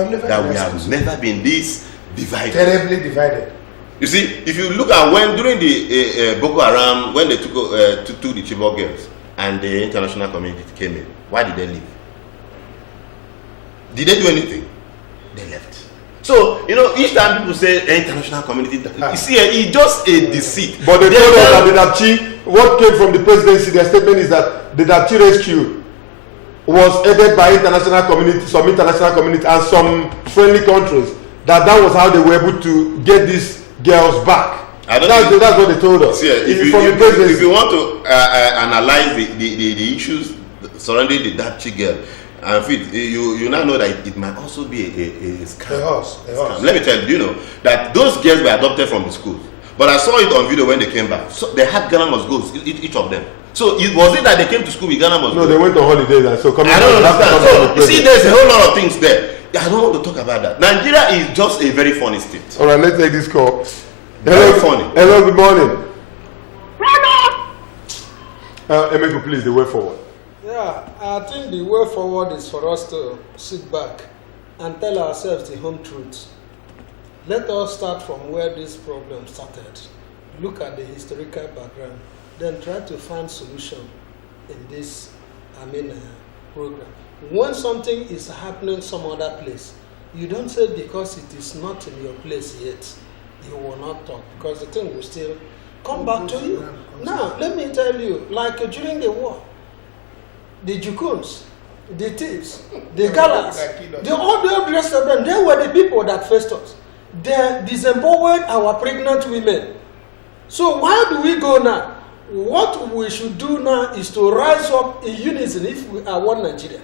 have never been this divided. Terribly divided. You see, if you look at when during the Boko Haram, when they took the Chibok girls and the international community came in, why did they leave? Did they do anything? They left. So, each time people say international community, you see, it's just a deceit. But they told us that the Dapchi, what came from the presidency, their statement is that the Dapchi rescue was aided by some international community and some friendly countries. That was how they were able to get these girls back. That's what they told us. See, if you want to analyze the issues surrounding the Dapchi girl, you now know that it might also be a scam. Let me tell you, that those girls were adopted from the schools. But I saw it on video when they came back. So they had Ghana must go, each of them. So was it that they came to school with Ghana must go? No, they went on holidays and so coming. I don't understand. So you see, there's a whole lot of things there. I don't want to talk about that. Nigeria is just a very funny state. All right, let's take this call. Very funny. Hello, good morning. Emeko, please, the way forward. Yeah, I think the way forward is for us to sit back and tell ourselves the home truth. Let us start from where this problem started. Look at the historical background, then try to find solution in this, program. When something is happening some other place, you don't say because it is not in your place yet, you will not talk, because the thing will still come back to you. Now, let me tell you, like during the war, the Jukuns, the thieves, the Galas, all the rest of them, they were the people that faced us. They disempowered our pregnant women. So why do we go now? What we should do now is to rise up in unison if we are one Nigeria.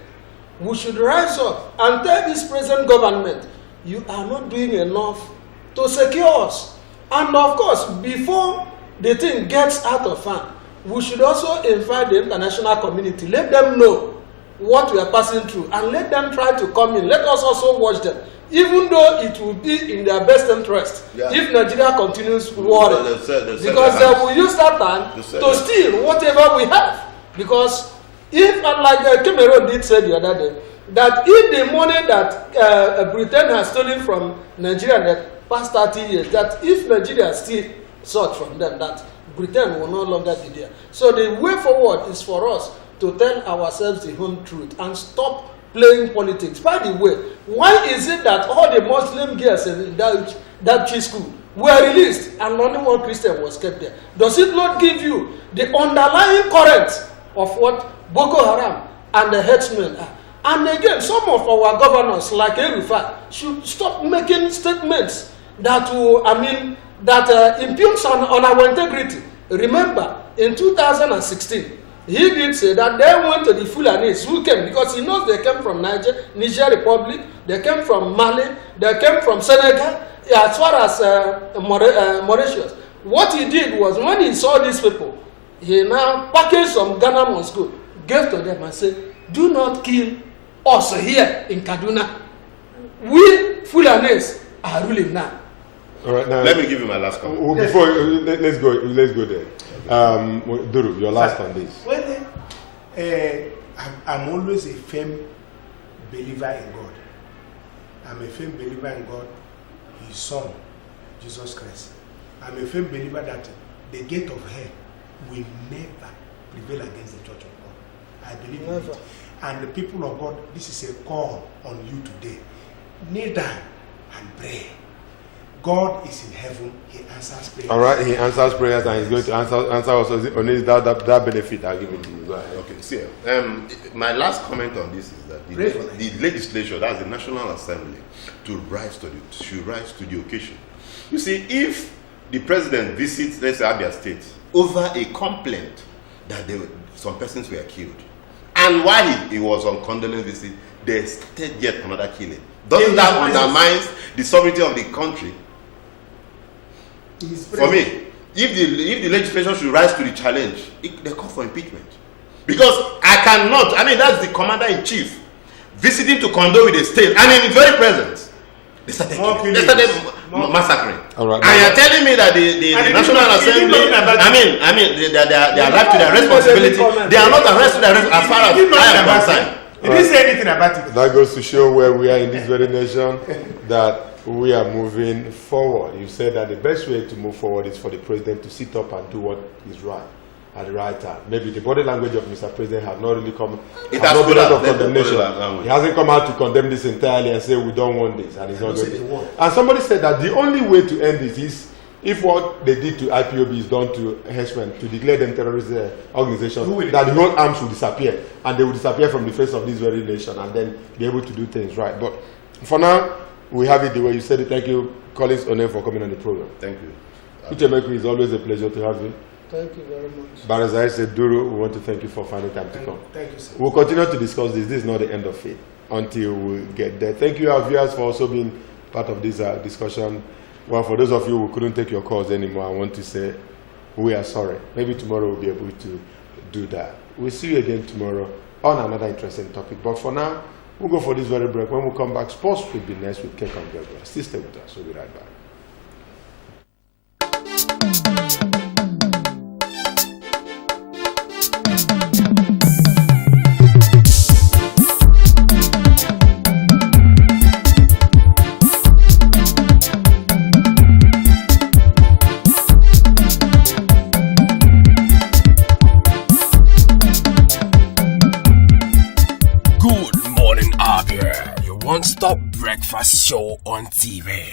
We should rise up and tell this present government, you are not doing enough to secure us. And of course, before the thing gets out of hand, we should also invite the international community. Let them know what we are passing through and let them try to come in. Let us also watch them, even though it will be in their best interest if Nigeria continues warring. Because they will use that time to steal whatever we have. Because if, unlike Cameron did say the other day, that if the money that Britain has stolen from Nigeria in the past 30 years, that if Nigeria still sought from them, that Britain will no longer be there. So the way forward is for us to tell ourselves the whole truth and stop playing politics. By the way, why is it that all the Muslim girls in that school were released and only one Christian was kept there? Does it not give you the underlying current of what Boko Haram and the headsmen are? And again, some of our governors, like Erufai, should stop making statements that will, that impugns on our integrity. Remember, in 2016, he did say that they went to the Fulanis who came, because he knows they came from Niger Republic, they came from Mali, they came from Senegal, as far as Mauritius. What he did was, when he saw these people, he now packaged some Ghana Moscow, gave to them and said, do not kill us here in Kaduna. We Fulanis are ruling now. All right, now let me give you my last comment. Well, before let's go there. Duru, your last on this. Well, I'm always a firm believer in God. I'm a firm believer in God, His Son, Jesus Christ. I'm a firm believer that the gate of hell will never prevail against the Church of God. I believe in it. And the people of God, this is a call on you today. Kneel down and pray. God is in heaven. He answers prayers. All right, He answers prayers, and He's going to answer also on that benefit I'll give it to you. Go ahead. Okay, see, my last comment on this is that the legislature, that's the National Assembly, should rise to the occasion. You see, if the president visits, let's say, Abia State, over a complaint that some persons were killed, and while he was on condolence visit, they started yet another killing, doesn't that undermine the sovereignty of the country? For me, if the legislation should rise to the challenge, they call for impeachment. Because I cannot, that's the commander-in-chief visiting to condole with the state, and in his very presence, they started massacring. All right, and you're telling me that the National Assembly, they are arrived to their responsibility. They are not arrested as far as I am concerned. He didn't say anything about it. That goes to show where we are in this very nation, that we are moving forward. You said that the best way to move forward is for the president to sit up and do what is right at the right time. Maybe the body language of Mr. President has not really come. It has not been out of condemnation. He hasn't come out to condemn this entirely and say we don't want this, and it's not going to. And somebody said that the only way to end this is if what they did to IPOB is done to henchmen, to declare them terrorist organizations, that the whole arms will disappear, and they will disappear from the face of this very nation, and then be able to do things right. But for now, we have it the way you said it. Thank you, Collins One, for coming on the program. Thank you. Uchemeku, it's always a pleasure to have you. Thank you very much. But as I said, Duru, we want to thank you for finding time to come. Thank you, sir. We'll continue to discuss this. This is not the end of it until we get there. Thank you, our viewers, for also being part of this discussion. Well, for those of you who couldn't take your calls anymore, I want to say we are sorry. Maybe tomorrow we'll be able to do that. We'll see you again tomorrow on another interesting topic. But for now, we'll go for this very break. When we come back, sports will be next with Kek and Gabriel. Still stay with us. We'll be right back. Good Morning Abia, your one-stop breakfast show on TV.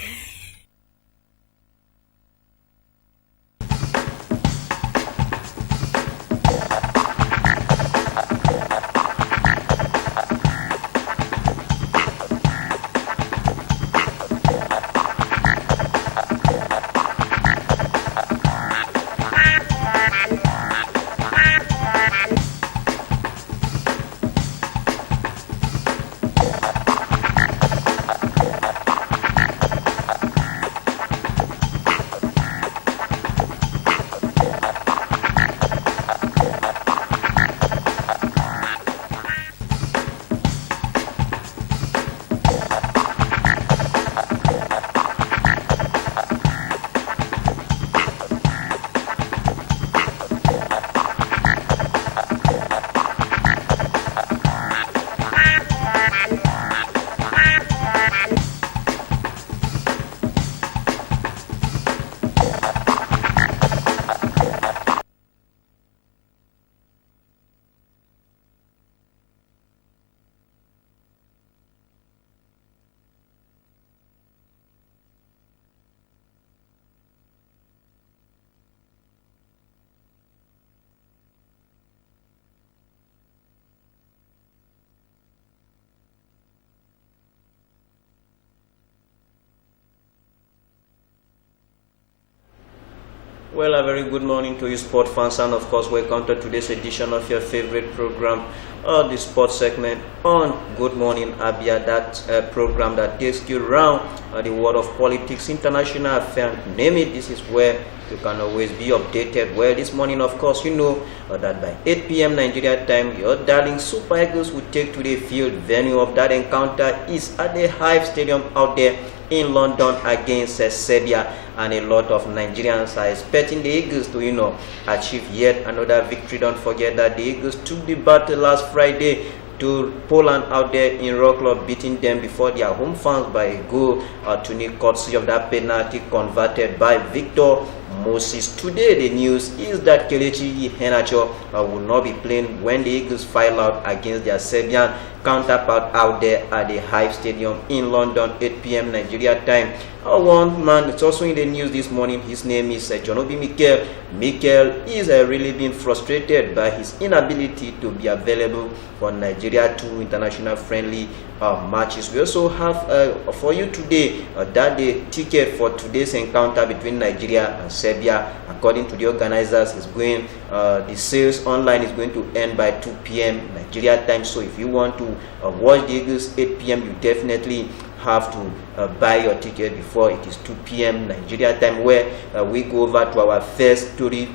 Well, a very good morning to you sport fans, and of course welcome to today's edition of your favorite program, the sports segment on Good Morning Abia, that program that takes you around the world of politics, international affairs, name it. This is where you can always be updated. Well, this morning, of course, you know that by 8 p.m. Nigeria time, your darling Super Eagles will take to the field. Venue of that encounter is at the Hive Stadium out there in London against Serbia, and a lot of Nigerians are expecting the Eagles to, achieve yet another victory. Don't forget that the Eagles took the battle last Friday to Poland out there in Rock Club, beating them before their home fans by a goal to nil, courtesy of that penalty converted by Victor Moses. Today, the news is that Kelechi Iheanacho will not be playing when the Eagles file out against their Serbian counterpart out there at the Hive Stadium in London, 8 p.m. Nigeria time. One man, it's also in the news this morning. His name is Jonobi Mikel. Mikel is really being frustrated by his inability to be available for Nigeria 2 international friendly matches. We also have for you today that the ticket for today's encounter between Nigeria and Serbia, according to the organizers, is going, the sales online is going to end by 2 p.m. Nigeria time. So if you want to watch the Eagles 8 p.m., you definitely have to buy your ticket before it is 2 p.m. Nigeria time, where we go over to our first story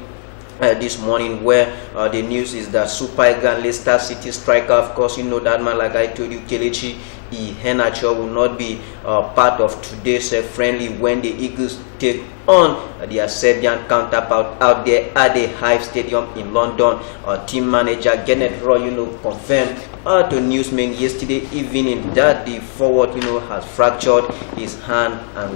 this morning, where the news is that Super Eagles and Leicester City striker, of course, you know that man, like I told you, Kelechi Iheanacho, will not be part of today's friendly when the Eagles take on their Serbian counterpart out there at the Hive Stadium in London. Team manager Kenneth Roy, confirmed to newsmen yesterday evening that the forward, has fractured his hand and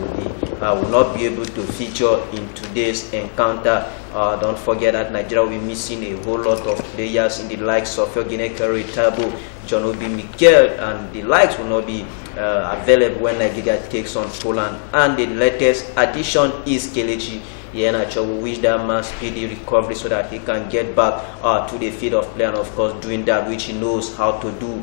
will not be able to feature in today's encounter. Don't forget that Nigeria will be missing a whole lot of players in the likes of Ginekere Tabo, Jonobi Mikel, and the likes will not be available when Nigeria takes on Poland. And the latest addition is Kelechi Iheanacho. We wish that man speedy recovery so that he can get back to the field of play, and of course doing that which he knows how to do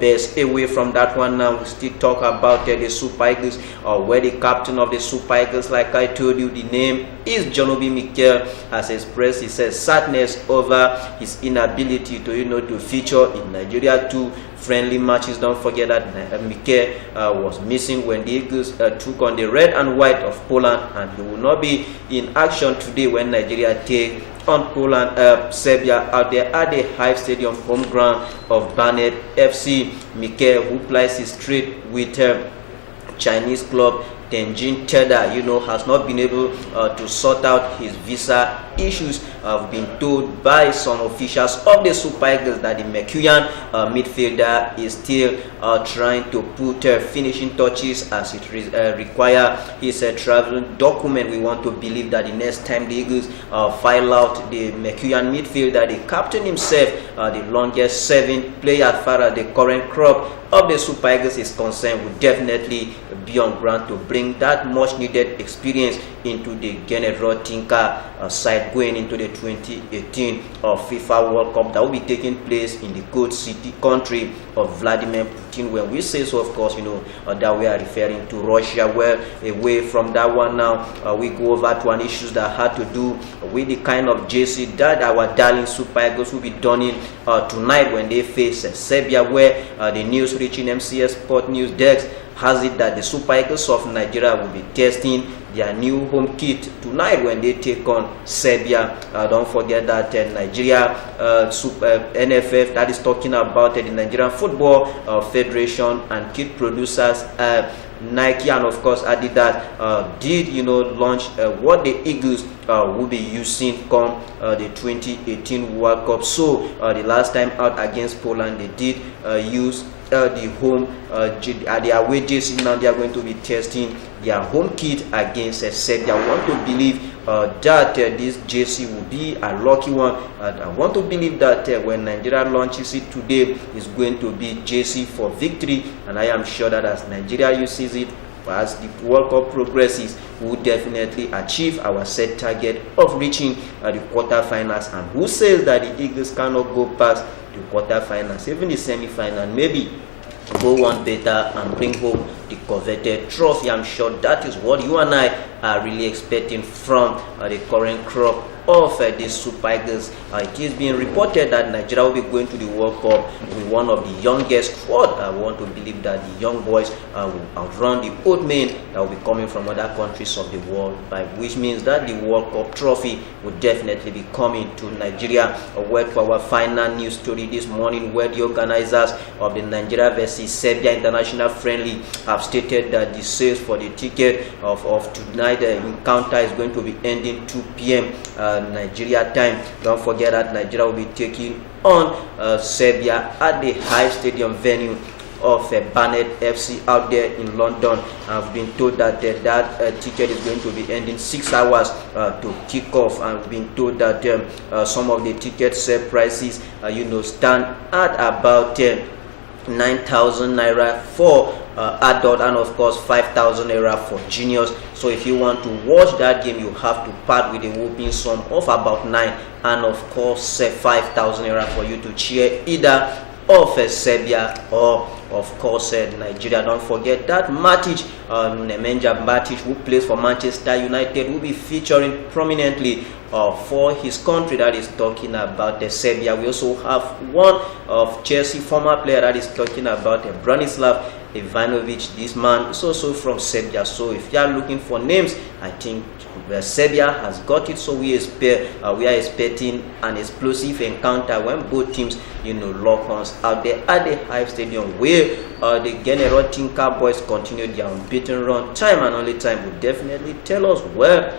best. Away from that one now, we still talk about the Super Eagles, where the captain of the Super Eagles, like I told you, the name is Jonobi Mikel, has expressed his sadness over his inability to feature in Nigeria 2 friendly matches. Don't forget that Mikel was missing when the Eagles took on the red and white of Poland, and he will not be in action today when Nigeria take on Poland, Serbia out there at the Hive Stadium, home ground of Barnet FC. Mikel, who plies his trade with Chinese club Tenjin Teda, has not been able to sort out his visa issues. I've been told by some officials of the Super Eagles that the Mercurian midfielder is still trying to put finishing touches as it require his traveling document. We want to believe that the next time the Eagles file out the Mercurian midfielder, the captain himself, the longest serving player as far as the current crop of the Super Eagles is concerned, will definitely be on ground to bring that much needed experience into the General Tinka side going into the 2018 FIFA World Cup that will be taking place in the good city country of Vladimir Putin. When we say so, of course, that we are referring to Russia. Well, away from that one now, we go over to an issue that had to do with the kind of jersey that our darling Super Eagles will be donning tonight when they face Serbia, where the news reaching MCS Sport News Desk has it that the Super Eagles of Nigeria will be testing their new home kit tonight when they take on Serbia. Don't forget that Nigeria NFF, that is talking about the Nigerian Football Federation and kit producers Nike and of course Adidas did launch what the Eagles will be using come the 2018 World Cup. So the last time out against Poland, they did use the home their away jersey. Now they are going to be testing their home kit against Serbia. I want to believe that this jersey will be a lucky one. I want to believe that when Nigeria launches it today, it's going to be jersey for victory, and I am sure that as Nigeria uses it, as the World Cup progresses, we will definitely achieve our set target of reaching the quarterfinals. And who says that the Eagles cannot go past the quarterfinals, even the semi-final, maybe go one better and bring home the coveted trophy? I'm sure that is what you and I are really expecting from the current crop of the Super Eagles. It is being reported that Nigeria will be going to the World Cup with one of the youngest squad. I want to believe that the young boys will outrun the old men that will be coming from other countries of the world, which means that the World Cup trophy will definitely be coming to Nigeria. A word for our final news story this morning, where the organizers of the Nigeria versus Serbia international friendly have stated that the sales for the ticket of tonight encounter is going to be ending 2 p.m. Nigeria time. Don't forget that Nigeria will be taking on Serbia at the Hive Stadium venue of Barnet FC out there in London. I've been told that that ticket is going to be ending 6 hours to kick off. I've been told that some of the ticket sale prices stand at about 9,000 naira for adult, and of course 5,000 naira for juniors. So if you want to watch that game, you have to part with a whooping sum of about 9 and of course 5,000 naira for you to cheer either of Serbia or of course Nigeria. Don't forget that Matic, Nemanja Matic, who plays for Manchester United, will be featuring prominently for his country, that is talking about Serbia. We also have one of Chelsea former player, that is talking about Branislav Ivanovic. This man is also from Serbia. So if you are looking for names, I think Serbia has got it. So we are expecting an explosive encounter when both teams lock horns out there at the Hive Stadium, where the General Tinka boys continue their unbeaten run. Time and only time will definitely tell us where.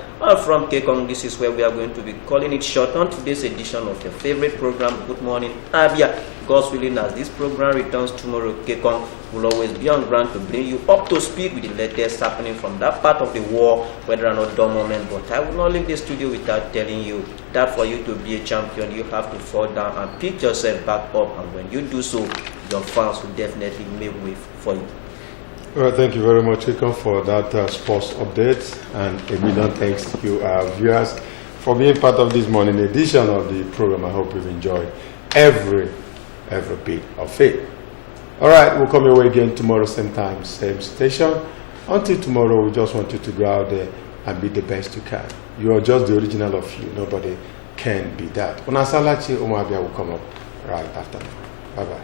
From Kekong, this is where we are going to be calling it short on today's edition of your favorite program, Good Morning Abia. God's willing, as this program returns tomorrow, Kekong will always be on ground to bring you up to speed with the latest happening from that part of the war, whether or not dull moment. But I will not leave the studio without telling you that for you to be a champion, you have to fall down and pick yourself back up. And when you do so, your fans will definitely make way for you. Well, thank you very much, Kekong, for that sports update, and a million thanks to you, our viewers, for being part of this morning edition of the program. I hope you've enjoyed every bit of it. All right, we'll come your way again tomorrow, same time, same station. Until tomorrow, we just want you to go out there and be the best you can. You are just the original of you. Nobody can be that. Unasalachi Umabia will come up right after. Bye-bye.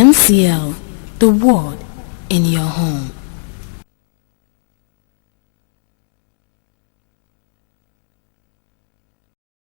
MCL, the word in your home.